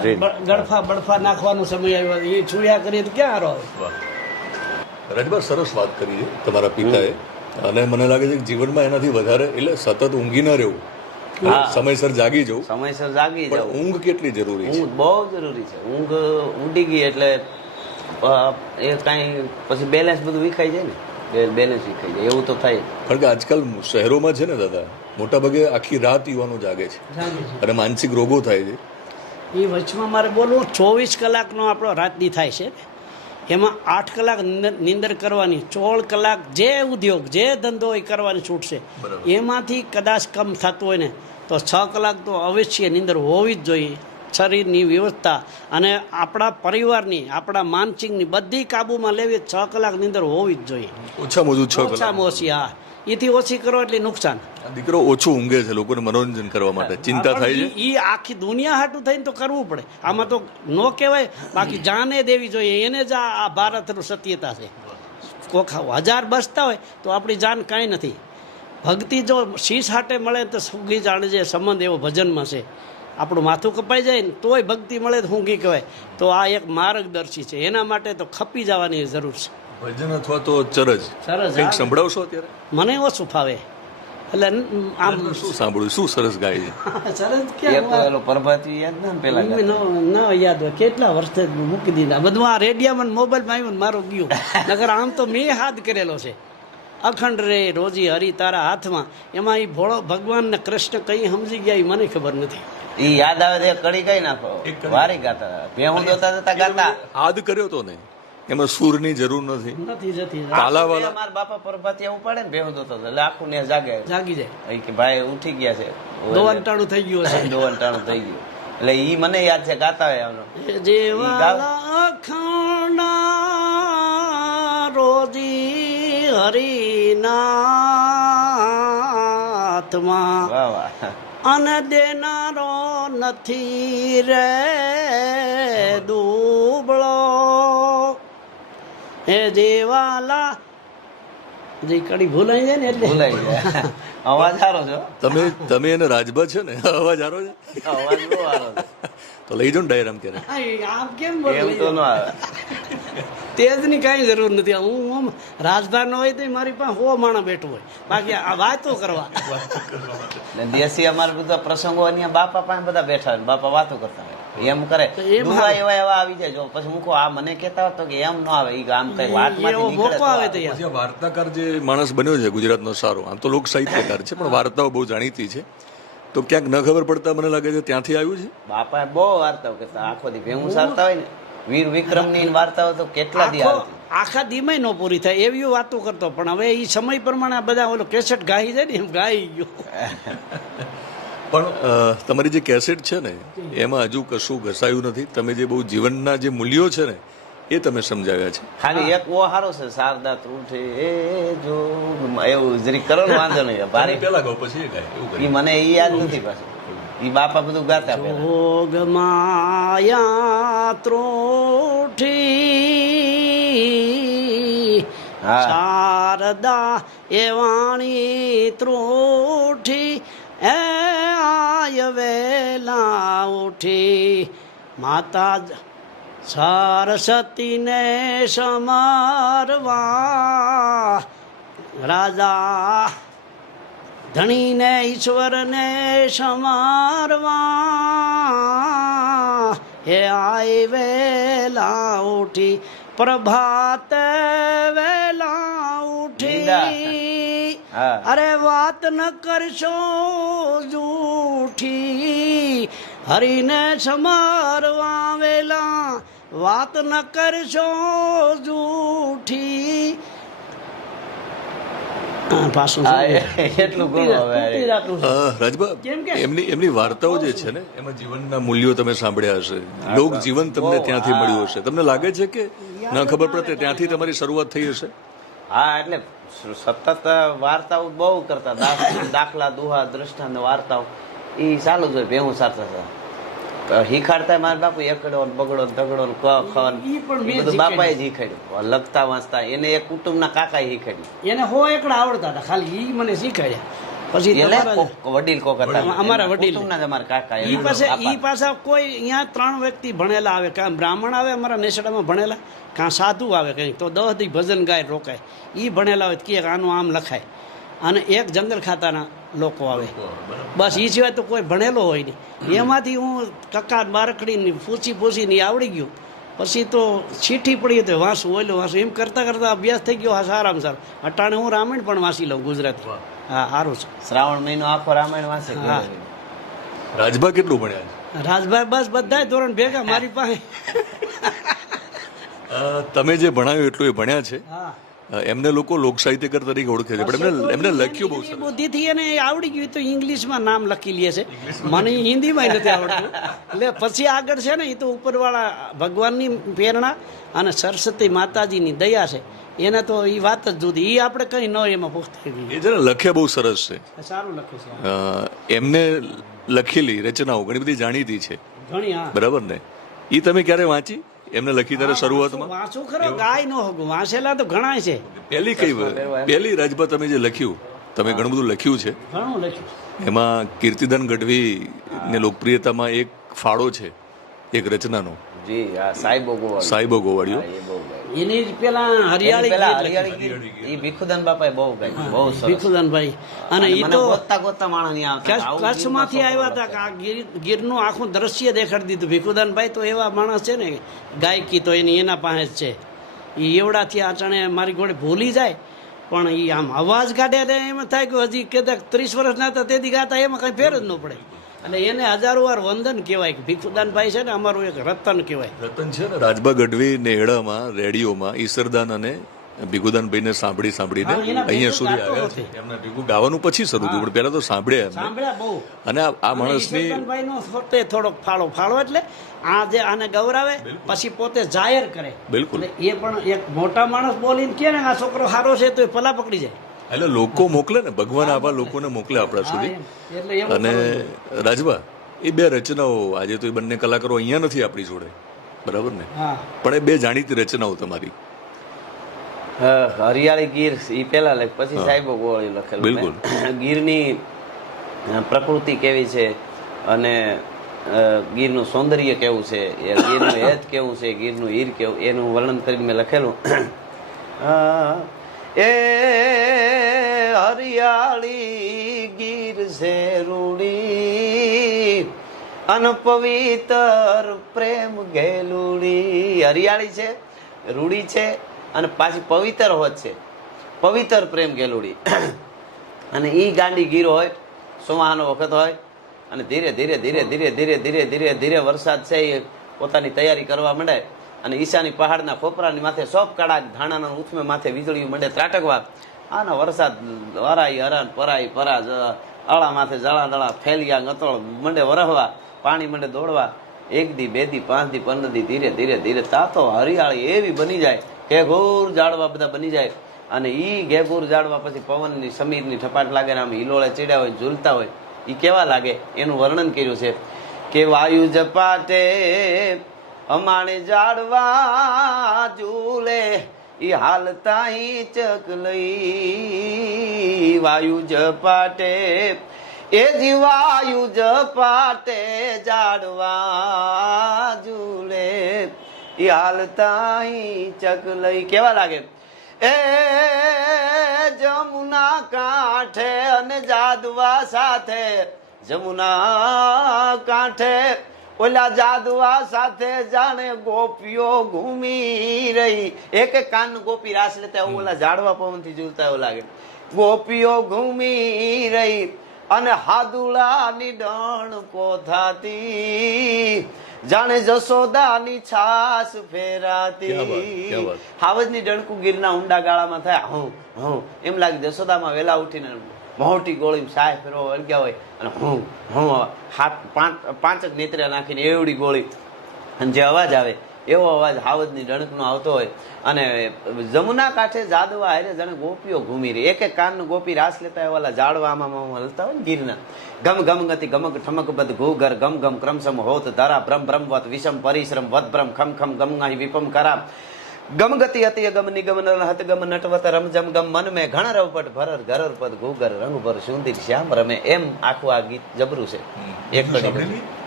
ગળફા બળફા નાખવાનો સમય આવ્યો, એ છૂયા કરીએ તો ક્યાં હારો આવે. વાહ. રાજભા, સરસ વાત કરી છે તમારા પિતાએ, અને મને લાગે છે કે જીવનમાં એનાથી વધારે એટલે સતત ઊંઘી ન રહેવું, હા. સમયસર જાગી જવું. સમયસર જાગી પણ જાવ. ઊંઘ કેટલી જરૂરી છે? ઊંઘ બહુ જરૂરી છે. ઊંઘ ઉડી ગઈ એટલે એ કાંઈ પછી બેલેન્સ બધું વિખાઈ જાય ને, બેલેન્સ વિખાઈ જાય એવું તો થાય. કારણ કે આજકાલ શહેરોમાં છે ને દાદા, મોટાભાગે આખી રાત યુવાનો જાગે છે અને માનસિક રોગો થાય છે. એ વચમાં મારે બોલવું, 24 કલાકનો આપણો રાતની થાય છે, એમાં 8 કલાક નીંદર કરવાની, 16 કલાક જે ઉદ્યોગ જે ધંધો એ કરવાની છૂટ છે. બરાબર. એમાંથી કદાચ કમ થતું હોય ને તો 6 કલાક તો અવશ્ય નીંદર હોવી જ જોઈએ. શરીરની વ્યવસ્થા અને આપણા પરિવારની, આપણા માનસિકની બધી કાબૂમાં લેવી, 6 કલાક નીંદર હોવી જ જોઈએ. ઓછામાં ઓછું 6 કલાક. ઓછામાં ઓછી. હા, એથી ઓછી કરો એટલે નુકસાન. આ દીકરો ઓછું ઊંઘે છે, લોકોને મનોરંજન કરવા માટે ચિંતા થાય છે. એ આખી દુનિયા હાટું થઈને તો કરવું પડે. આમાં તો ન કહેવાય, બાકી જાને દેવી જોઈએ. એને જ આ ભારતનું સત્યતા છે. કોક 1000 બસતા હોય તો આપણી જાન કાંઈ નથી. ભક્તિ જો શીશ હાટે મળે તો સૂંઘી જાણે છે સંબંધ એવો ભજનમાં છે. આપણું માથું કપાઈ જાય ને તોય ભક્તિ મળે તો ઊંઘી કહેવાય. તો આ એક માર્ગદર્શી છે, એના માટે તો ખપી જવાની જરૂર છે. ભજન અથવા તો ચરજ સરસ. કંઈક સંભળાવશો અત્યારે? મને ઓછું ફાવે એટલે આમ શું સાંભળ્યું, શું સરસ ગાય છે? સરસ એક તો ક્યાં એલો પ્રભાતી યાદ ને પેલા ન યાદ હોય, કેટલા વર્ષે મૂકી દીધા બધું. આ રેડિયામાં મોબાઈલમાં આવ્યું ને મારું ગયું. નગર આમ તો મેં હાથ કરેલો છે. અખંડ રે રોજી હરી તારા હાથમાં, એમાં એ ભોળો ભગવાન ને કૃષ્ણ કઈ સમજી ગયા એ મને ખબર નથી. ઈ યાદ આવે તો કડી કઈ નાખો, વારી ગાતા ભેહું દોતા દોતા ગાતા. આદ કર્યો તો ને એમાં સૂરની જરૂર નથી, નથી જતી, તાલાવાલા મારા બાપા પરભાતી એવું પડે ને ભેહું દોતો હતો એટલે આખું ને જાગે જાગી જાય, એ કે ભાઈ ઉઠી ગયા છે દોવાંટાણું થઈ ગયું હશે. દોવંટાણું થઈ ગયું એટલે ઈ મને યાદ છે ગાતા હોય એમનો જેવાલા અખાણા રોજી હરિનાથમાં વાહ વાહ અને દેનારો નથી રે દુબળો એ દેવાલા જે કડી ભૂલાઈ જાય ને એટલે ભૂલાઈ ગયા અવાજ સારો છે હો. તમે એને રાજભા છે ને અવાજ આરો છે અવાજ બહુ સારો છે તો લઈ જાઓ ને ડાયરામ ક્યારે. આમ કેમ એમ તો ન આવે તેજની કાંઈ જરૂર નથી. હું રાજધાન હોય તો મારી પાસે 100 માણસ બેઠું હોય, બાકી આ વાતો કરવા. ને દેશી અમારે બધા પ્રસંગો અહીંયા બાપા પાસે બધા બેઠા હોય ને બાપા વાતો કરતા હોય એમ કરે તો એમ દુવા એવા એવા આવી જાય જો પછી મૂકો આ મને કહેતા હતો કે એમ ન આવે ઈ આમ કઈ વાત એવો મોકો આવે તો યાર. પછી આ વાર્તાકાર જે માણસ બન્યો છે ગુજરાતનો સારો, આમ તો લોક સાહિત્યકાર છે પણ વાર્તાઓ બહુ જાણીતી છે, તો ક્યાંક ન ખબર પડતા મને લાગે છે ત્યાંથી આવ્યું છે. બાપા બહુ વાર્તાઓ કરતા આખો દી ભેગું સારતા હોય ને વીર વિક્રમ ની વાર્તાઓ તો કેટલા દી આવતી. આખા દીમાં નો પૂરી થાય એવી વાતો કરતો, પણ હવે એ સમય પ્રમાણે બધા ઓલો કેસેટ ગાઈ જાય ને એમ ગાઈ ગયો. પણ તમારી જે કેસેટ છે ને એમાં હજુ કશું ઘસાયું નથી. તમે જે બહુ જીવનના જે મૂલ્યો છે ને એ તમે સમજાવ્યા છે. ખાલી એક ઓ હારો છે શારદા ત્રુઠે એ જો એવું જરી કરો ને વાંધો નહીં ભારે પેલા ગાવ પછી એ ગાય એવું ઈ મને ઈ યાદ નથી પાછું ઈ બાપા બધું ગાતા પેલા. જોગ માયા ત્રોઠી હા. શારદા એ વાણી ત્રોઠી એ આય વેલા ઉઠી માતા સરસ્વતીને સમારવા રાજા ધણીને ઈશ્વરને સમારવા હે આય વેલા ઉઠી પ્રભાત વેલા ઉઠી હા. અરે વાત ન કરશો જૂઠી હરીને સમારવા વેલા વાત ન કરશો જૂઠી. પાછું હા, એટલું ઘણું હવે. રાજભા કેમ કે- એમની વાર્તાઓ જે છે ને એમાં જીવનના મૂલ્યો તમે સાંભળ્યા હશે, લોક જીવન તમને ત્યાંથી મળ્યું હશે. તમને લાગે છે કે ન ખબર પડતે ત્યાંથી તમારી શરૂઆત થઈ હશે? હા એટલે સતત વાર્તાઓ બહુ કરતા દાખલા દુહા દ્રષ્ટાંત વાર્તાઓ ઈ ચાલુ જ હોય ભેગું સારતા હતા. શીખાડતા મારા બાપુ એકડો ને બગડો ને તગડો ને ક ખ ને ઈ પણ મેં ઈ બધું બાપાએ જ શીખાડ્યું. લખતા વાંચતા એને એક કુટુંબના કાકાએ શીખાડ્યું. એને 100 એકડા આવડતા હતા, ખાલી ઈ મને શીખવાડ્યા. પછી એટલે તમારા- વડીલ કોક હતા અમારા વડીલ. કુટુંબના જ અમારા કાકા ઈ પાછા કોઈ અહીંયા 3 વ્યક્તિ ભણેલા આવે, કાં બ્રાહ્મણ આવે અમારા નેસડામાં ભણેલા, કાં સાધુ આવે કંઈક, તો 10 દી ભજન ગાય રોકાય. ઈ ભણેલા હોય કે આનું આમ લખાય, અને એક જંગલ ખાતાના લોકો આવે, બસ ઈ સિવાય તો કોઈ ભણેલો હોય નહીં. એમાંથી હું કક્કા બારકડીને પૂછીને આવડી ગયું. પછી તો ચીઠી પડી તો વાંચું ઓલું વાંચું એમ કરતાં કરતાં અભ્યાસ થઈ ગયો. હા, સારામાં સારું. અટાણે હું રામાયણ પણ વાંચી લઉં ગુજરાતી. હા, સારું છે. શ્રાવણ મહિનો આખો રામાયણ વાંચે. હા. રાજભા કેટલું ભણ્યા છે? રાજભાઈ બસ બધાય ધોરણ ભેગા મારી પાસે. તમે જે ભણાવ્યું એટલું એ ભણ્યા છે. હા, એમને લોકો લોક સાહિત્યકાર તરીકે ઓળખે છે, પણ એમને લખ્યું બહુ સરસ. બુદ્ધિથી એને આવડી ગયું તો ઇંગ્લિશમાં નામ લખી લે છે. મને હિન્દીમાં નથી આવડતું. એટલે પછી આગળ છે ને એ તો ઉપરવાળા ભગવાનની પ્રેરણા અને સરસ્વતી માતાજીની દયા છે. એને તો એ વાત જ જુદી, એ આપણે કઈ ન એમાં પુખ્ત થઈ ગઈ. એ છે ને લખ્યા બહુ સરસ છે. સારું લખ્યું છે. એમને લખેલી રચનાઓ ઘણી બધી જાણીતી છે, ઘણી. હા, બરાબર ને? એ તમે ક્યારે વાંચી એમને લખી ત્યારે શરૂઆતમાં? વાંચું ખરો, ગાય ન હોગું, વાંચેલા તો ઘણા છે. પહેલી પહેલી રાજભા તમે જે લખ્યું, તમે ઘણું બધું લખ્યું છે, ઘણું લખ્યું. એમાં કીર્તિદાન ગઢવી ને લોકપ્રિયતામાં એક ફાળો છે એક રચનાનો, જી હા, સાહેબો ગોવાળિયો. સાહેબો ગોવાળિયો. હા, એ બહુ ગાય. એની જ પેલા હરિયાળી પેલા ગીત લખ્યું. હરિયાળી ગીત, ઈ ભીખુદાન બાપાએ બહુ ગાયું, બહુ સરસ. ભીખુદાનભાઈ. અને એ મને તો ગોતતા માણસ નહીં આવતા. આવું કચ્છમાંથી ગીરમાં આવ્યા હતા કે આ ગીરનું આખું દ્રશ્ય દેખાડી દીધું. ભીખુદાનભાઈ તો એવા માણસ છે ને, ગાયકી તો એના પાસે જ છે. એ એવડાથી આચણે મારી જોડે ભૂલી જાય, પણ એ આમ અવાજ કાઢે એટલે એમ થાય કે હજી કદાચ 30 વર્ષના હતા તેથી ગાતા, એમાં કઈ ફેર જ ન પડે. અને એને હજારો વાર વંદન કહેવાય કે ભીખુદાનભાઈ છે ને અમારું એક રતન કહેવાય. રતન છે ને રાજભા ગઢવી નેહડામાં રેડિયોમાં ઈસરદાન અને ભીખુદાનભાઈને સાંભળીને હા, એના અહીંયા ભેગું સુધી ગાતો આવ્યા છે. એમના ભેગું ગાવાનું પછી શરૂ થયું, પણ પહેલા તો સાંભળ્યા એમને. સાંભળ્યા બહુ. અને આ માણસની ઈશ્વરદાનભાઈનો પોતે થોડોક ફાળો એટલે આ જે આને ગૌરાવે પછી પોતે જાહેર કરે. બિલકુલ. એટલે એ પણ એક મોટા માણસ બોલીને કહે ને આ છોકરો સારો છે તો એ પલા પકડી જાય. એટલે લોકો મોકલે ને, ભગવાન આવા લોકોને મોકલે આપણા સુધી. એટલે એવું અને રાજભા એ બે રચનાઓ આજે તો એ બંને કલાકારો અહીંયા નથી આપણી જોડે, બરાબર ને? હા. પણ એ બે જાણીતી રચનાઓ તમારી. હરિયાળી ગીર એ પેલા લખ, પછી સાહેબો ગોળી લખેલું. બિલકુલ. ગીરની પ્રકૃતિ કેવી છે અને ગીરનું સૌંદર્ય કેવું છે, ગીરનું હેત કેવું છે, ગીરનું હીર કેવું, એનું વર્ણન કરીને મેં લખેલું. એ હરિયાળી ગીર છે રૂડી અનપવિત્ર પ્રેમ ગેલુડી. હરિયાળી છે, રૂડી છે અને પાછી પવિત્ર હોત છે, પવિત્ર પ્રેમ ગેલુડી. અને ઈ ગાંડી ગીર હોય, સુવાહાનો વખત હોય અને ધીરે ધીરે ધીરે ધીરે ધીરે ધીરે ધીરે ધીરે વરસાદ છે એ પોતાની તૈયારી કરવા માંડે અને ઈશાની પહાડના ખોપરાની માથે સોપ કાળા ધાણાના ઉથમે માથે વીજળીઓ મંડે ત્રાટકવા. આનો વરસાદ વરાઈ હરણ પરાઈ પરા આળા માથે જળા દળા ફેલિયા ગતળ મંડે વરહવા, પાણી મંડે દોડવા. 1 દી 2 દી 5 દી 15 દી ધીરે ધીરે ધીરે તાતો હરિયાળી એવી બની જાય કે ઘોર ઝાડવા બધા બની જાય. અને ઈ ઘેઘૂર ઝાડવા પછી પવનની સમીરની ઠપાટ લાગે ને આમ હિલોળે ચડ્યા હોય, ઝૂલતા હોય, ઈ કેવા લાગે એનું વર્ણન કર્યું છે કે વાયુ જપાટે અમાણે ઝાડવા ઝૂલે ઈ હાલતા ઈ ચક લઈ. વાયુ જપાટે એ જીવાયુ જપાટે ઝાડવા ઝૂલે ઈ હાલતા ઈ ચક લઈ. કેવા લાગે? એ જમુના કાંઠે અને જાદવા સાથે, જમુના કાંઠે ઓલા જાદવા સાથે જાણે ગોપીઓ ઘૂમી રહી. એક કાન ગોપી રાસ લેતા ઓલા ઝાડવા પવનથી ઝૂલતા એવું લાગે. ગોપીઓ ઘૂમી રહી અને હાદુડાની ડણકો થાતી, જાણે જસોદાની છાસ ફેરાતી. હાવજની ડણકું ગીરના ઊંડા ગાળામાં થાય, હું હું એમ લાગે જસોદામાં વેલા ઉઠીને મોટી ગોળી સાય ફેરવો વળગ્યા હોય અને હું હું હાથ પાંચ જ નેત્રે નાખીને એવડી ગોળી અને જે અવાજ આવે એવો અવાજ હાવજની ડણકનો આવતો હોય. અને જમુના કાંઠે જાદવા હારે જાણે ગોપીઓ ઘૂમી રહી. એક એક કાન ગોપી રાસ લેતા હોય, ઓલા ઝાડવા આમાં હલતા હોય ને ગીરના. ગમ ગમ ગતિ ગમક ઠમક બધ ઘૂઘર ગમ ગમ ક્રમસમ હોત ધરા ભ્રમ ભ્રમવત વિષમ પરિશ્રમ વત ભ્રમ ખમ ખમ ગમગાહી વિપમ કરા. ગમ ગતિ અતિ ગમ નિગમ હત ગમ નટવત રમજમ ગમ મન મેં ઘણ રવપટ ભરર ઘરર પદ ઘૂઘર રંગ ભર સુંદર શ્યામ રમે. એમ આખું આ ગીત જબરું છે.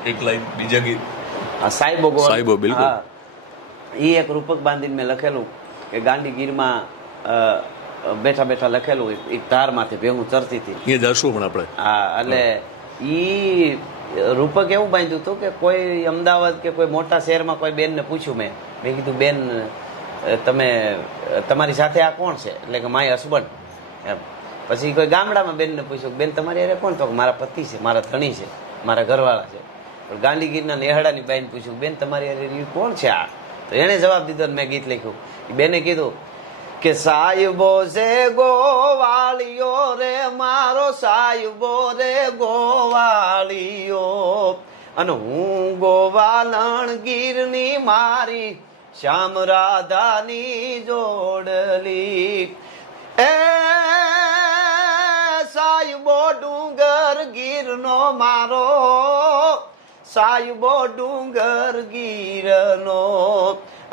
એક લાઈન બીજા ગીત સાહેબો બિલકુલ. એ એક રૂપક બાંધીને મેં લખેલું કે ગાંડી ગીરમાં બેઠા બેઠા લખેલું એક ધાર માથે ભેગું ચરતી હતી. એ જશું પણ આપણે. હા, એટલે ઈ રૂપક એવું બાંધ્યું હતું કે કોઈ અમદાવાદ કે કોઈ મોટા શહેરમાં કોઈ બેનને પૂછ્યું મેં કીધું બેન તમે તમારી સાથે આ કોણ છે? એટલે કે માય હસબન્ડ એમ. પછી કોઈ ગામડામાં બેનને પૂછ્યું બેન તમારી અરે કોણ? તો મારા પતિ છે, મારા ધણી છે, મારા ઘરવાળા છે. ગાંધીગીરના નેહડાની બાઈને પૂછ્યું બેન તમારી અરે કોણ છે આ? તો એને જવાબ દીધો ને મેં ગીત લખ્યું. બેને કીધું કે સાહેબો છે ગોવાળિયો રે મારો સાહેબો રે ગોવાળિયો અને હું ગોવાલણ ગીરની મારી શ્યામ રાધાની જોડલી. એ સાહેબો ડુંગર ગીરનો મારો સાહેબો ડુંગર ગીરનો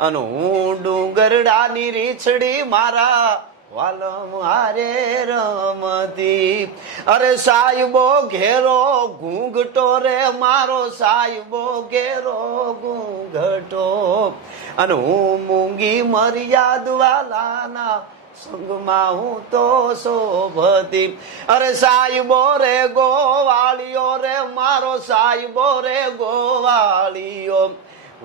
અને હું ડુંગરડાની રીછડી મારા વાલમ હારે રમતી. અરે સાહેબો ઘેરો ઘૂંઘટો રે મારો સાહેબો ઘેરો ઘૂંઘટો અને હું મૂંગી મર્યાદ વાલાના સંગમાં હું તો શોભતી. અરે સાહેબો રે ગોવાળિયો રે મારો સાહેબો રે ગોવાળિયો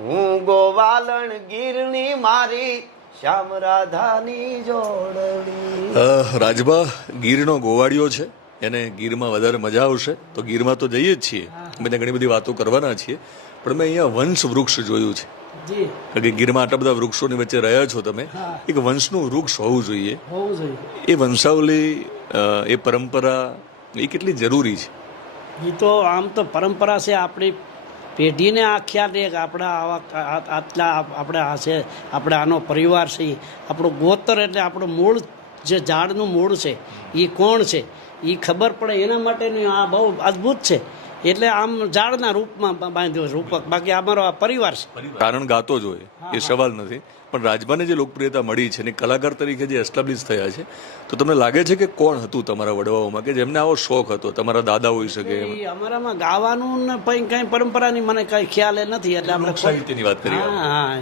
હું ગોવાલણ ગીરની મારી શ્યામ રાધાની જોડણી. રાજભા ગીરનો ગોવાળિયો છે, એને ગીરમાં વધારે મજા આવશે તો ગીરમાં તો જઈએ જ છીએ, અમે ત્યાં ઘણી બધી વાતો કરવાના છીએ, પણ મેં અહીંયા વંશ વૃક્ષ જોયું છે. જી કારણ કે ગીરમાં આટલા બધા વૃક્ષોની વચ્ચે રહ્યા છો તમે, એક વંશનું વૃક્ષ હોવું જોઈએ. હોવું જોઈએ. એ વંશાવલી, એ પરંપરા એ કેટલી જરૂરી છે? એ તો આમ તો પરંપરા છે આપણી પેઢીને આ ખ્યાલ રહે કે આપણા આટલા આપણે આ છે, આપણે આનો પરિવાર છે, આપણું ગોત્ર એટલે આપણું મૂળ જે ઝાડનું મૂળ છે એ કોણ છે એ ખબર પડે એના માટેનું આ બહુ અદ્ભુત છે. એટલે આમ ઝાડના રૂપમાં બાંધ્યો રૂપક, બાકી અમારો આ પરિવાર છે. કારણ ગાતો જ હોય એ સવાલ નથી, પણ રાજબાને જે લોકપ્રિયતા મળી છે અને કલાકાર તરીકે જે એસ્ટાબ્લિશ થયા છે, તો તમને લાગે છે કે કોણ હતું તમારા વડવાઓમાં કે જેમને આવો શોખ હતો? તમારા દાદા હોઈ શકે? અમારામાં ગાવાનું ને કઈ પરંપરાની મને કઈ ખ્યાલ નથી. એટલે આપણે સાહિત્યની વાત કરીએ. હા,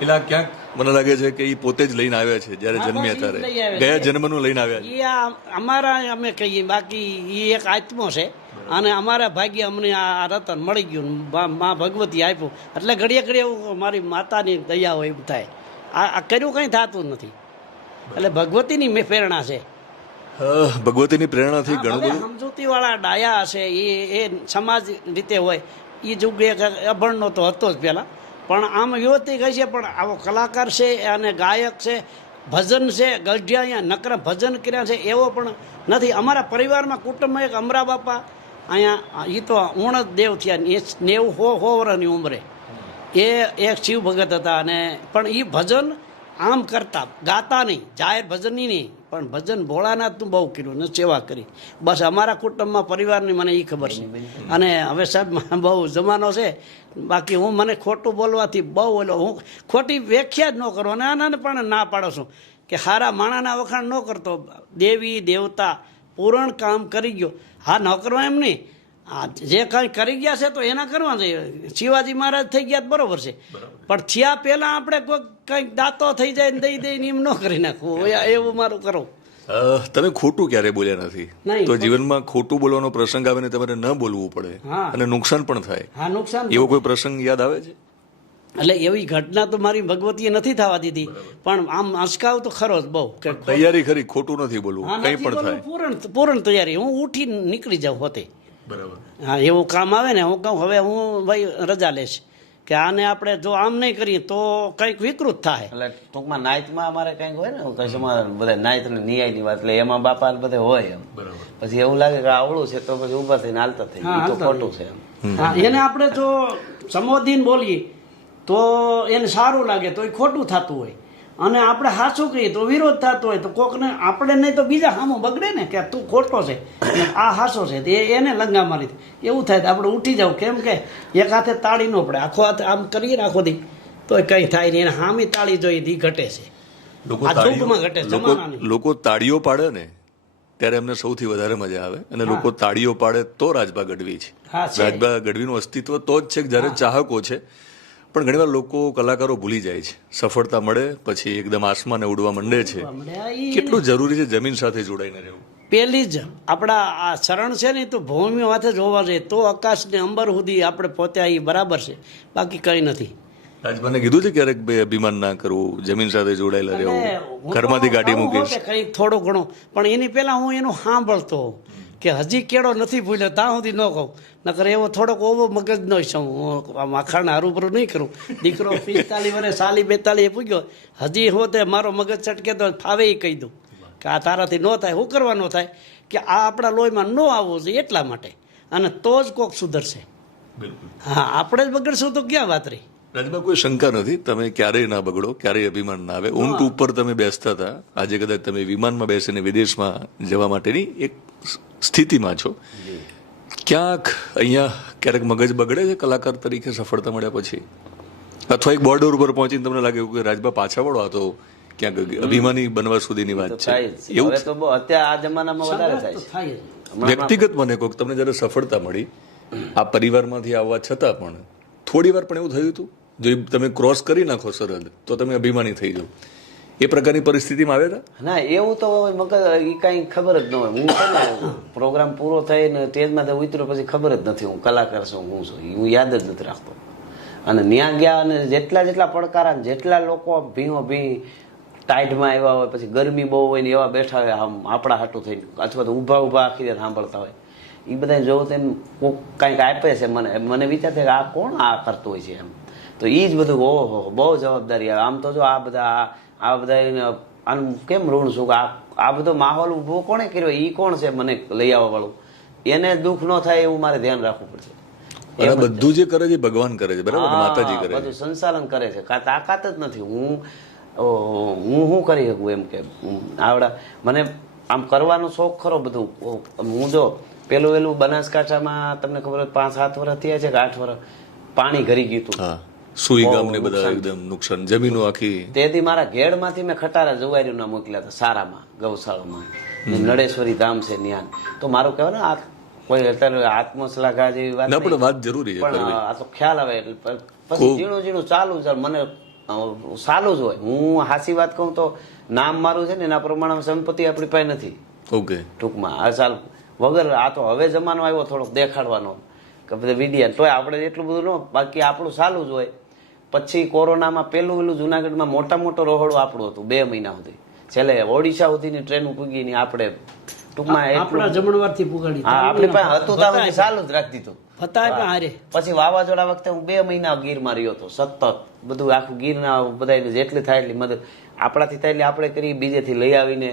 એટલે આ ક્યાંક મને લાગે છે કે એ પોતે જ લઈને આવ્યા છે જ્યારે જન્મ્યા ત્યારે, ગયા જન્મનું લઈને આવ્યા છે. એ અમારા અમે કહીએ, બાકી એ એક આત્મો છે અને અમારા ભાગ્ય અમને આ રતન મળી ગયું, મા ભગવતી આપ્યું. એટલે ઘડીએ ઘડીએ એવું મારી માતાની દયા હોય એવું થાય. આ કર્યું કંઈ થતું નથી. એટલે ભગવતીની મેં પ્રેરણા છે. ભગવતીની પ્રેરણાથી ઘણું બધું. સમજૂતીવાળા ડાયા હશે એ સમાજ રીતે હોય. એ યુગ એક અભણનો તો હતો જ પહેલાં, પણ આમ યુવતી કહે છે, પણ આવો કલાકાર છે અને ગાયક છે, ભજન છે, ગઢિયા અહીંયા નકરા ભજન કર્યા છે એવો પણ નથી. અમારા પરિવારમાં કુટુંબમાં એક અમરા બાપા અહીંયા, એ તો ઊણ જ દેવ થયા, એ 90 વર્ષની ઉંમરે એ એક શિવ ભગત હતા. અને પણ એ ભજન આમ કરતા, ગાતા નહીં, જાહેર ભજનની નહીં, પણ ભજન ભોળાનાથનું બહુ કર્યું ને સેવા કરી. બસ અમારા કુટુંબમાં પરિવારની મને એ ખબર છે. અને હવે સાહેબ બહુ જમાનો છે, બાકી હું મને ખોટું બોલવાથી બહુ ઓલો, હું ખોટી વ્યાખ્યા જ ન કરું. અને આનાને પણ ના પાડો છું કે સારા માણાના વખાણ ન કરતો. દેવી દેવતા પૂરણ કામ કરી ગયો, હા ન કરવા એમ નહીં, આ જે કંઈ કરી ગયા છે તો એના કરવા જોઈએ. શિવાજી મહારાજ થઈ ગયા બરોબર છે, પણ થયા પહેલાં આપણે કોઈ કંઈક દાંતો થઈ જાય ને દઈ દઈને એમ ન કરી નાખવું, એવું મારું કરો. તમે ખોટું ક્યારે બોલ્યા નથી, તો જીવનમાં ખોટું બોલવાનો પ્રસંગ આવે ને તમારે ન બોલવું પડે અને નુકસાન પણ થાય. હા, નુકસાન. એવો કોઈ પ્રસંગ યાદ આવે છે? એટલે એવી ઘટના તો મારી ભગવતીએ નથી થવા દીધી, પણ આમ અસકાવ તો ખરો જ બહુ. તૈયારી ખરી, ખોટું નથી બોલવું, કંઈ પણ થાય. પૂરણ તૈયારી, હું ઉઠી નીકળી જાઉં હોતે. બરાબર. હા, એવું કામ આવે ને હું કહું હવે હું ભાઈ રજા લેશ, કે આને આપણે જો આમ નહીં કરીએ તો કંઈક વિકૃત થાય. એટલે ટૂંકમાં નાઇટમાં અમારે કંઈક હોય ને કશું બધા નાઇટ અને નિયાયની વાત, એટલે એમાં બાપા બધે હોય એમ. પછી એવું લાગે કે આવડું છે તો પછી ઊભા થઈને હાલતા થઈ, એ તો ખોટું છે એમ. હા, એને આપણે જો સંબોધીને બોલીએ તો એને સારું લાગે તો એ ખોટું થતું હોય, અને આપણે સાચું કહીએ તો વિરોધ થતો હોય. તો કોકને આપણે નહીં તો બીજા સામું બગડે ને કે તું ખોટો છે, આ સાચો છે, એને લંગા મારી એવું થાય. તો આપણે ઉઠી જાવ, કેમ કે એક હાથે તાળી ન પડે, આખો હાથ આમ કરીએ ને આખો દી તો કંઈ થાય નહીં. એને સામી તાળી જોઈએ દી ઘટે છે, આ ચૂકમાં ઘટે. લોકો તાળીઓ પાડે ને ત્યારે એમને સૌથી વધારે મજા આવે, અને લોકો તાળીઓ પાડે તો રાજબા ગઢવી છે. રાજબા ગઢવીનું અસ્તિત્વ તો જ છે જ્યારે ચાહકો છે. પણ ઘણીવાર લોકો, કલાકારો ભૂલી જાય છે, સફળતા મળે પછી એકદમ આસમાને ઉડવા માંડે છે. કેટલું જરૂરી છે જમીન સાથે જોડાઈને રહેવું. પેલી જ આપણા આ શરણ છે ને, તો ભૂમિ માથે જ હોવા જોઈએ, તો આકાશ ને અંબર સુધી આપણે પહોંચ્યા એ બરાબર છે, બાકી કંઈ નથી. રાજબાને કીધું છે ક્યારેક અભિમાન ના કરવું, જમીન સાથે જોડાયેલા રહેવું, ઘરમાંથી ગાડી મૂકીશ કંઈક થોડું ઘણું, પણ એની પહેલા હું એનું સાંભળતો હોઉં કે હજી કેળો નથી ભૂલ્યો ત્યાં સુધી ન કહું, નકર એવો થોડોક ઓવો મગજ ન છું. હું આખાને હરુભરું નહીં કરું. દીકરો 45 વર્ષે 42 પૂગ્યો, હજી હોતે મારો મગજ ચટકે તો ફાવે એ કહી દઉં કે આ તારાથી ન થાય. શું કરવા ન થાય કે આ આપણા લોહીમાં ન આવવું જોઈએ એટલા માટે, અને તો જ કોક સુધરશે. હા, આપણે જ બગડશું તો ક્યાં વાત રહી. રાજબા કોઈ શંકા નથી, તમે ક્યારેય ના બગડો, ક્યારેય અભિમાન ના આવે. ઊંટ ઉપર તમે બેસતા હતા, આજે કદાચ તમે વિમાનમાં બેસીને વિદેશમાં જવા માટેની એક સ્થિતિમાં છો. ક્યાંક અહીંયા ક્યારેક મગજ બગડે છે કલાકાર તરીકે સફળતા મળ્યા પછી, અથવા એક બોર્ડર ઉપર પહોંચીને તમને લાગે કે રાજબા પાછા વળો, આ તો ક્યાંક અભિમાની બનવા સુધીની વાત છે? એવું તો અત્યારે આ જમાનામાં વધારે થાય છે. વ્યક્તિગત મને કહો, તમને જ્યારે સફળતા મળી આ પરિવારમાંથી આવવા છતાં પણ થોડી વાર પણ એવું થયું હતું જો તમે ક્રોસ કરી નાખો સરહદ તો તમે અભિમાની થઈ જાઓ, એ પ્રકારની પરિસ્થિતિમાં આવ્યા હતા? ના, એવું તો મગજ એ કાંઈ ખબર જ ન હોય. હું છે ને પ્રોગ્રામ પૂરો થઈને સ્ટેજમાં તો ઉતર્યો પછી ખબર જ નથી હું કલાકાર છું, હું છું, હું યાદ જ નથી રાખતો. અને ત્યાં ગયા અને જેટલા પડકારા, જેટલા લોકો ભીઓ ભી ટાઈટમાં આવ્યા હોય, પછી ગરમી બહુ હોય ને એવા બેઠા હોય આમ આપણા હાટું થઈને, અથવા તો ઊભા આખી રાત સાંભળતા હોય, એ બધા જોવો તો એમ કોક કાંઈક આપે છે મને વિચાર થાય કે આ કોણ આ કરતું હોય છે એમ. તો એ જ બધું ઓહો બહુ જવાબદારી આવે. આમ તો જો આ બધા આનું કેમ ઋણ છું કે આ બધો માહોલ ઊભો કોણે કર્યો, એ કોણ છે મને લઈ આવવા વાળું, એને દુઃખ ન થાય એવું મારે ધ્યાન રાખવું પડશે. અને બધું જે કરે છે ભગવાન કરે છે, બરાબર, માતાજી કરે છે, બધું સંચાલન કરે છે. તાકાત જ નથી. હું શું કરી શકું એમ કે આવડા મને આમ કરવાનો શોખ ખરો બધું. હું જો પેલું બનાસકાંઠામાં તમને ખબર હોય 5-7 વર્ષ થયા છે કે 8 વર્ષ પાણી ઘરી ગયું હતું. હા, સુઈ ગામ ને બધા એકદમ નુકસાન, જમીનો આખી. તેથી મારા ઘેડમાંથી મેં ખટારા જવારીઓના મોકલ્યા હતા સારામાં, ગૌશાળામાં. નડેશ્વરી ધામ છે ત્યાં. તો મારું કહેવાય ને આ કોઈ અત્યારે આત્મશ્લાઘા જેવી વાત ના, પણ વાત જરૂરી છે પણ આ તો ખ્યાલ આવે એટલે પછી ઝીણું ચાલુ છે. મને સારું જ હોય. હું હાસી વાત કહું તો નામ મારું છે ને એના પ્રમાણે સંપત્તિ આપણી પાસે નથી. ઓકે, ટૂંકમાં આ સાલ વગર આ તો હવે જમાનો આવ્યો થોડોક દેખાડવાનો કે બધા વિડિયા, તોય આપણે એટલું બધું ન, બાકી આપણું સારું જ હોય. પછી કોરોનામાં પેલું જુનાગઢમાં મોટું રોહડું આપણું હતું 2 મહિના સુધી. છેલ્લે ઓડિશા સુધીની ટ્રેન પૂગી ની આપણે ટૂંકમાં આપણા જમણવારથી પુગાડી. હા, આપણી પાસે હતું તો આપણે ચાલુ જ રાખી દીધું. પછી વાવાઝોડા વખતે હું 2 મહિના ગીરમાં રહ્યો હતો સતત. બધું આખું ગીરના બધા જેટલી થાય એટલી મદદ આપણાથી થાય એટલે આપણે કરી, બીજેથી લઈ આવીને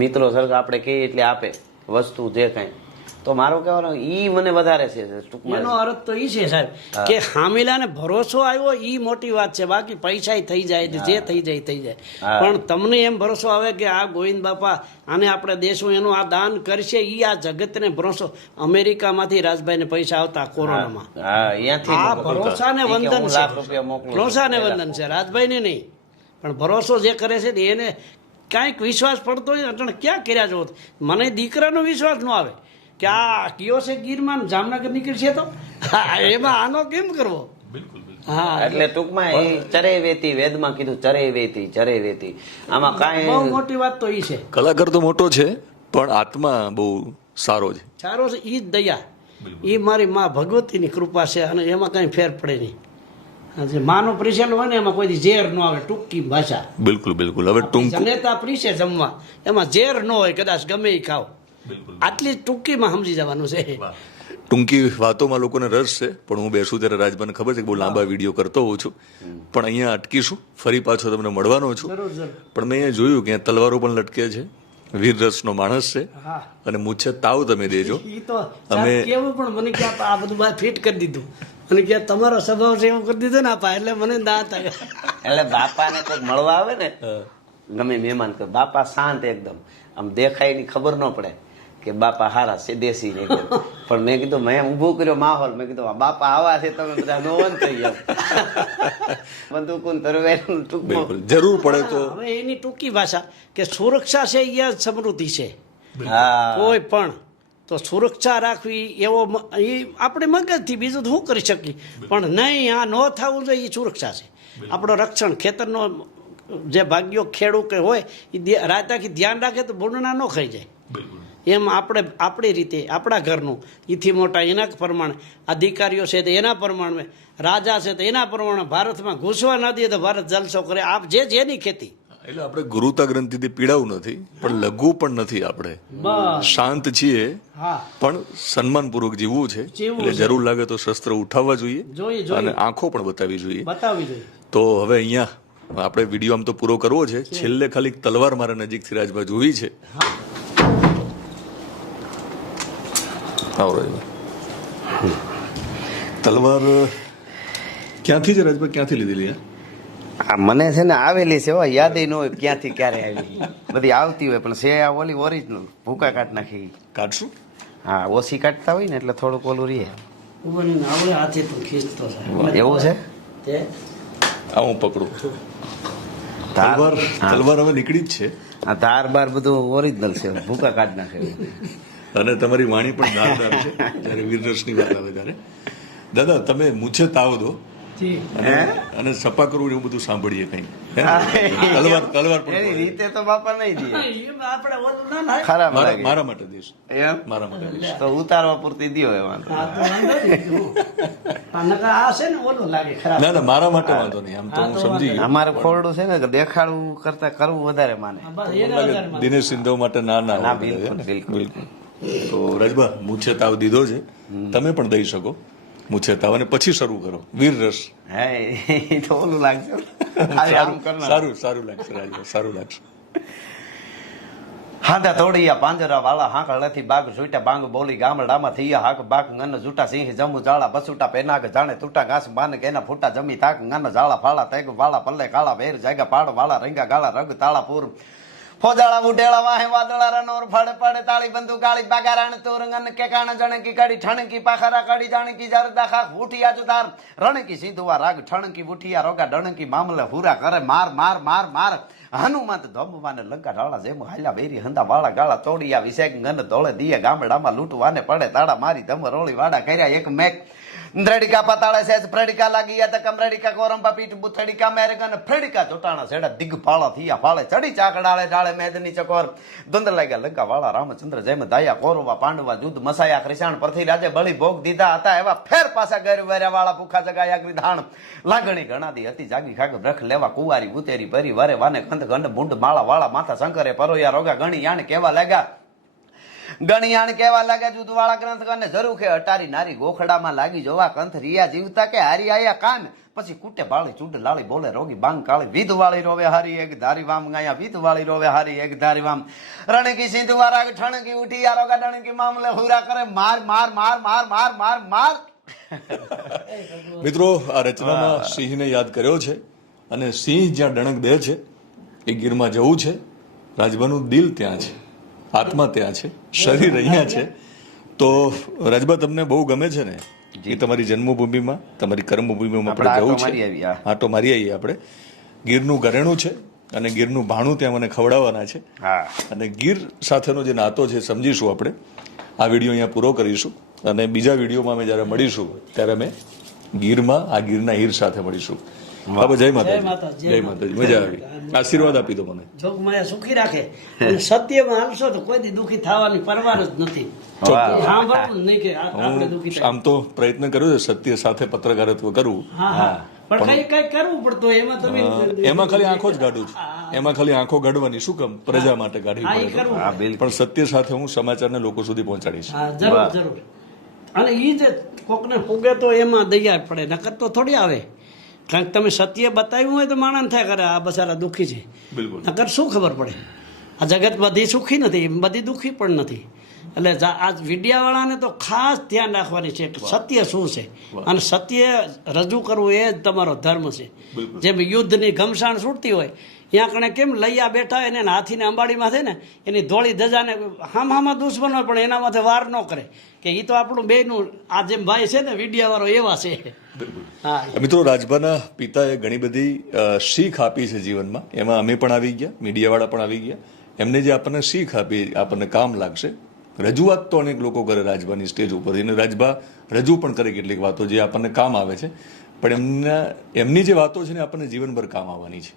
મિત્રો સરકાર આપણે કહીએ એટલે આપે વસ્તુ જે કાંઈ. તો મારો કહેવાનો ઈ મને વધારે છે ટૂંકમાં. એનો અર્થ તો ઈ છે સાહેબ કે હામિલાને ભરોસો આવ્યો ઈ મોટી વાત છે. બાકી પૈસા થઈ જાય, જે થઈ જાય. પણ તમને એમ ભરોસો આવે કે આ ગોવિંદ બાપા આને આપણે દેશું, એનું આ દાન કરશે, ઈ આ જગતને ભરોસો. અમેરિકામાંથી રાજભાઈને પૈસા આવતા કોરોનામાં, આ ભરોસાને વંદન છે. ભરોસાને વંદન છે, રાજભાઈને નહીં. પણ ભરોસો જે કરે છે એને કાંઈક વિશ્વાસ પડતો હોય ને, ક્યાં કર્યા જો મને દીકરાનો વિશ્વાસ ન આવે કે આ કયો છે ગીરમાં જામનગર નીકળશે તો એમાં આનો કેમ કરવો. હા, એટલે ટૂંકમાં એ ચરે વેતી, વેદમાં કીધું ચરે વેતી. આમાં કાંઈ બહુ મોટી વાત તો ઈ છે. કલાકાર તો મોટો છે પણ આત્મા બહુ સારો છે. ઈ જ દયા, ઈ મારી માં ભગવતીની કૃપા છે અને એમાં કઈ ફેર પડે નહીં. માનો પ્રિસેલ હોય ને એમાં કોઈ ઝેર ન આવે. ટૂંકી ભાષા. બિલકુલ. હવે જનેતા પ્રિસે જમવા એમાં ઝેર ન હોય, કદાચ ગમે એ ખાવ. આટલી ટૂંકીમાં સમજી જવાનું છે. ટૂંકી વાતોમાં લોકોને રસ છે, પણ હું બેસું ત્યારે રાજભાઈને ખબર છે કે બહુ લાંબા વિડીયો કરતો હોઉં છું, પણ અહીંયા અટકીશું. ફરી પાછો તમને મળવાનો છું. પણ મેં અહીંયા જોયું કે તલવારો પણ લટકે છે. વીર રસનો માણસ છે અને મૂછે તાવ તમે દેજો. અમે કેવું પણ મને કે આ બધું ફિટ કરી દીધું અને કે તમારો સ્વભાવ છે એવું કરી દીધું ને આપા, એટલે મને દાંત આવે. એટલે બાપાને કોઈ મળવા આવે ને, ગમે મહેમાન કે બાપા શાંત એકદમ, આમ દેખાય ની ખબર ન પડે કે બાપા હારા છે, દેશી ને એકદમ. પણ મેં કીધું મેં ઊભું કર્યો માહોલ, મેં કીધું બાપા આવા છે, તમે બધા નોવન થઈ ગયા. બંદૂકુન તરવેલું ટૂંકમાં જરૂર પડે તો. હવે એની ટૂંકી ભાષા કે સુરક્ષા છે એ સમૃદ્ધિ છે. કોઈ પણ તો સુરક્ષા રાખવી એવો એ આપણે મગજથી, બીજું શું કરી શકીએ. પણ નહીં, આ ન થવું જોઈએ એ સુરક્ષા છે. આપણો રક્ષણ, ખેતરનો જે ભાગ્યો ખેડૂત કે હોય એ રાત આખી ધ્યાન રાખે તો ભૂંડના ન ખાઈ જાય. એમ આપણે આપણી રીતે આપણા ઘરનું એથી મોટા એના પ્રમાણે, અધિકારીઓ છે તો એના પ્રમાણે, રાજા છે તો એના પ્રમાણે, ભારતમાં ઘૂસવા ના દે તો ભારત જલસો કરે. આપ જેની ખેતી. એટલે આપણે ગુરુતા ગ્રંથિથી પીડાવું નથી, પણ લઘુ પણ નથી. આપણે શાંત છીએ પણ સન્માનપૂર્વક જીવવું છે. એટલે જરૂર લાગે તો શસ્ત્ર ઉઠાવવા જોઈએ અને આંખો પણ બતાવવી જોઈએ. તો હવે અહીંયા આપણે વિડીયો આમ તો પૂરો કરવો છે. છેલ્લે ખાલી તલવાર મારા નજીકથી રાજભાઈ જોવી છે. તલવાર ક્યાંથી છે રાજભાઈ, ક્યાંથી લીધેલી? મને છે ને આવેલી છે, યાદ ન હોય ક્યાંથી ક્યારે આવી. બધી આવતી હોય પણ છે આ ઓલી ઓરિજિનલ. ભૂકા કાઢ નાખી. કાઢશું? હા, ઓછી કાઢતા હોય ને એટલે થોડુંક ઓલું રહીએ. એવું છે? હું પકડું. તલવાર હવે નીકળી જ છે. આ ધાર બાર બધું ઓરિજિનલ છે, ભૂકા કાઢ નાખે. અને તમારી વાણી પણ ધારદાર છે જયારે વીરરસની વાત આવે ત્યારે. દાદા, તમે મૂછે તાવ દો અને સપા કરવું એવું બધું સાંભળીએ કઈ. તલવાર એની રીતે તો બાપા નહીં દે. મારા માટે દઈશ, મારા માટે દઈશ. તો ઉતારવા પૂરતી દો એમાં. ના ના, મારા માટે વાંધો નહીં. આમ તો હું સમજી ગયો. અમારે ખોરડું છે ને દેખાડવું કરતા કરવું વધારે માને. દિનેશ સિંધવ માટે ના ના. બિલકુલ બિલકુલ. તો રાજભા મૂછે તાવ દીધો છે, તમે પણ દઈ શકો મૂછે તાવ, અને પછી શરૂ કરો વીર રસ. હે એ તો ઓલું લાગશે સારું સારું લાગશે રાજભા, સારું લાગશે. હાંધા તોડિયા પાંજરા વાળા હાંકળેથી બાગ જોઈટા બાંગ બોલી ગામડામાં થયા હાક બાક ngન જૂટા સિંહ જમુ જાળા બસુટા પેનાગ જાણે તૂટા ઘાસ બાન કેના ફૂટા જમી તાક ngન જાળા ફાળા તેગ વાળા પલ્લે કાળા વેર જાગા પાડ વાળા રંગા ગાળા રગ તાળા પૂર ફોજાળા ઉડેળા વાહે વાદળા રનોર ફાડે પાડે તાળી બંદુ ગાળી બાગારાણ તોર ngન કે કાણ જણકી કાડી ઠણકી પાખરા કાડી જાણકી જરદા ખા ઉઠિયા જુદાર રણકી સીધુવા રાગ ઠણકી ઉઠિયા રોગા ડણકી મામલે હુરા કરે માર માર માર માર હનુમંત ધોમવાને લંકા ઢાળા જેમ હાલ્યા વેરી હંદા વાળા ગાળા તોડિયા વિશેક ngન ધોળે દિયે ગામડામાં લૂંટવાને પડે તાળા મારી ધમ રોળી વાડા કર્યા એક મેક દ્રડિકા પતાળે સેસ પ્રેડિકા લાગી ત કમરેડિકા કોરંબા પીઠ બુથડિકા મેરગન ફ્રેડિકા જોટાણા સેડા દિગ ફાળા થિયા ફાળે ચડી ચાકડાળે ડાળે મેદની ચકોર ધુંધ લાગ્યા લંકા વાળા રામચંદ્ર જેમ દાયા કોરવા પાંડવા જુદ્ધ મસાયા કૃષ્ણ પરથી રાજે બળી ભોગ દીધા હતા એવા ફેર પાછા ગેર વેર્યા વાળા ભૂખા જગાયા ગ્રીધાણ લાગણી ઘણાદી હતી જાગી ખાગ બ્રખ લેવા કુવારી ઉતેરી ભરી વરે વાને કંધ ગંડ મુંડ માળા વાળા માથા શંકરે પરોયા રોગા ગણી યાણ કેવા લાગ્યા ગણિયાણ કેવા લાગ્યા જુદવાળા ગ્રંથ કને જરૂર કે અટારી નારી ગોખડામાં લાગી જોવા કંથ રિયા જીવતા કે હારી આયા કાન પછી કુટે બાળી ચૂડ લાળી બોલે રોગી બાંગ કાળી વિધ વાળી રોવે હારી એક ધારી વામ ગાયા વિધ વાળી રોવે હારી એક ધારી વામ રણકી સિંધુવા રાગ ઠણકી ઉઠી આ રોગા ડણકી મામલે હુરા કરે માર માર માર માર માર માર માર. મિત્રો, આ રચનામાં સિંહને યાદ કર્યો છે, અને સિંહ જ્યાં ડણક દે છે એ ગીરમાં જવું છે. રાજભાનું દિલ ત્યાં છે, આત્મા ત્યાં છે, શરીર અહીંયા છે. તો રાજભા તમને બહુ ગમે છે ને એ તમારી જન્મભૂમિમાં, તમારી કર્મભૂમિમાં આપણે જવું છે, આટો મારી આવીએ આપણે. ગીરનું ઘરેણું છે અને ગીરનું ભાણું ત્યાં મને ખવડાવવાના છે, અને ગીર સાથેનો જે નાતો છે સમજીશું આપણે. આ વિડીયો અહીંયા પૂરો કરીશું, અને બીજા વિડીયોમાં અમે જ્યારે મળીશું ત્યારે અમે ગીરમાં આ ગીરના હીર સાથે મળીશું. બાબા જય માતાજી, જય માતાજી. મજા આવી, આશીર્વાદ આપી દો મને. જોગમાયા સુખી રાખે અને સત્યમાં હાલશો તો કોઈ દી દુખી થવાની પરવાર જ નથી. સાંભળવું નહીં કે આપણે દુખી થાય. આમ તો પ્રયત્ન કર્યો છે સત્ય સાથે પત્રકારત્વ કરવું, પણ કઈ કરવું પડતું એમાં તમે એમાં ખાલી આંખો જ ગાડું છું. એમાં ખાલી આંખો ગાડવાની શું કામ, પ્રજા માટે ગાડી પડે, પણ સત્ય સાથે હું સમાચારને લોકો સુધી પહોંચાડીશ. જરૂર જરૂર. અને ઈ જ કોકને ફૂગે તો એમાં દયા પડે, નકર તો થોડી આવે. કારણ કે તમે સત્ય બતાવ્યું હોય તો માણસ થાય કરે આ બસારા દુઃખી છે, નકર શું ખબર પડે. આ જગત બધી સુખી નથી, બધી દુઃખી પણ નથી. એટલે આ મીડિયાવાળાને તો ખાસ ધ્યાન રાખવાની છે કે સત્ય શું છે, અને સત્ય રજૂ કરવું એ જ તમારો ધર્મ છે. જેમ યુદ્ધની ઘમસાણ છૂટતી હોય ત્યાં કણે કેમ લૈયા બેઠા હોય ને હાથીને અંબાડીમાં થાય ને એની ધોળી ધજાને હામાં દુશ્મન હોય પણ એના માથે વાર ન કરે કે એ તો આપણું બેનું આ જેમ ભાઈ છે ને મીડિયાવાળો એવા છે. મિત્રો, રાજભાના પિતાએ ઘણી બધી શીખ આપી છે જીવનમાં, એમાં અમે પણ આવી ગયા, મીડિયાવાળા પણ આવી ગયા. એમને જે આપણને શીખ આપી આપણને કામ લાગશે. રજૂઆત તો અનેક લોકો કરે રાજભાની સ્ટેજ ઉપરથી, અને રાજભા રજૂ પણ કરે કેટલીક વાતો જે આપણને કામ આવે છે, પણ એમની જે વાતો છે ને આપણને જીવનભર કામ આવવાની છે.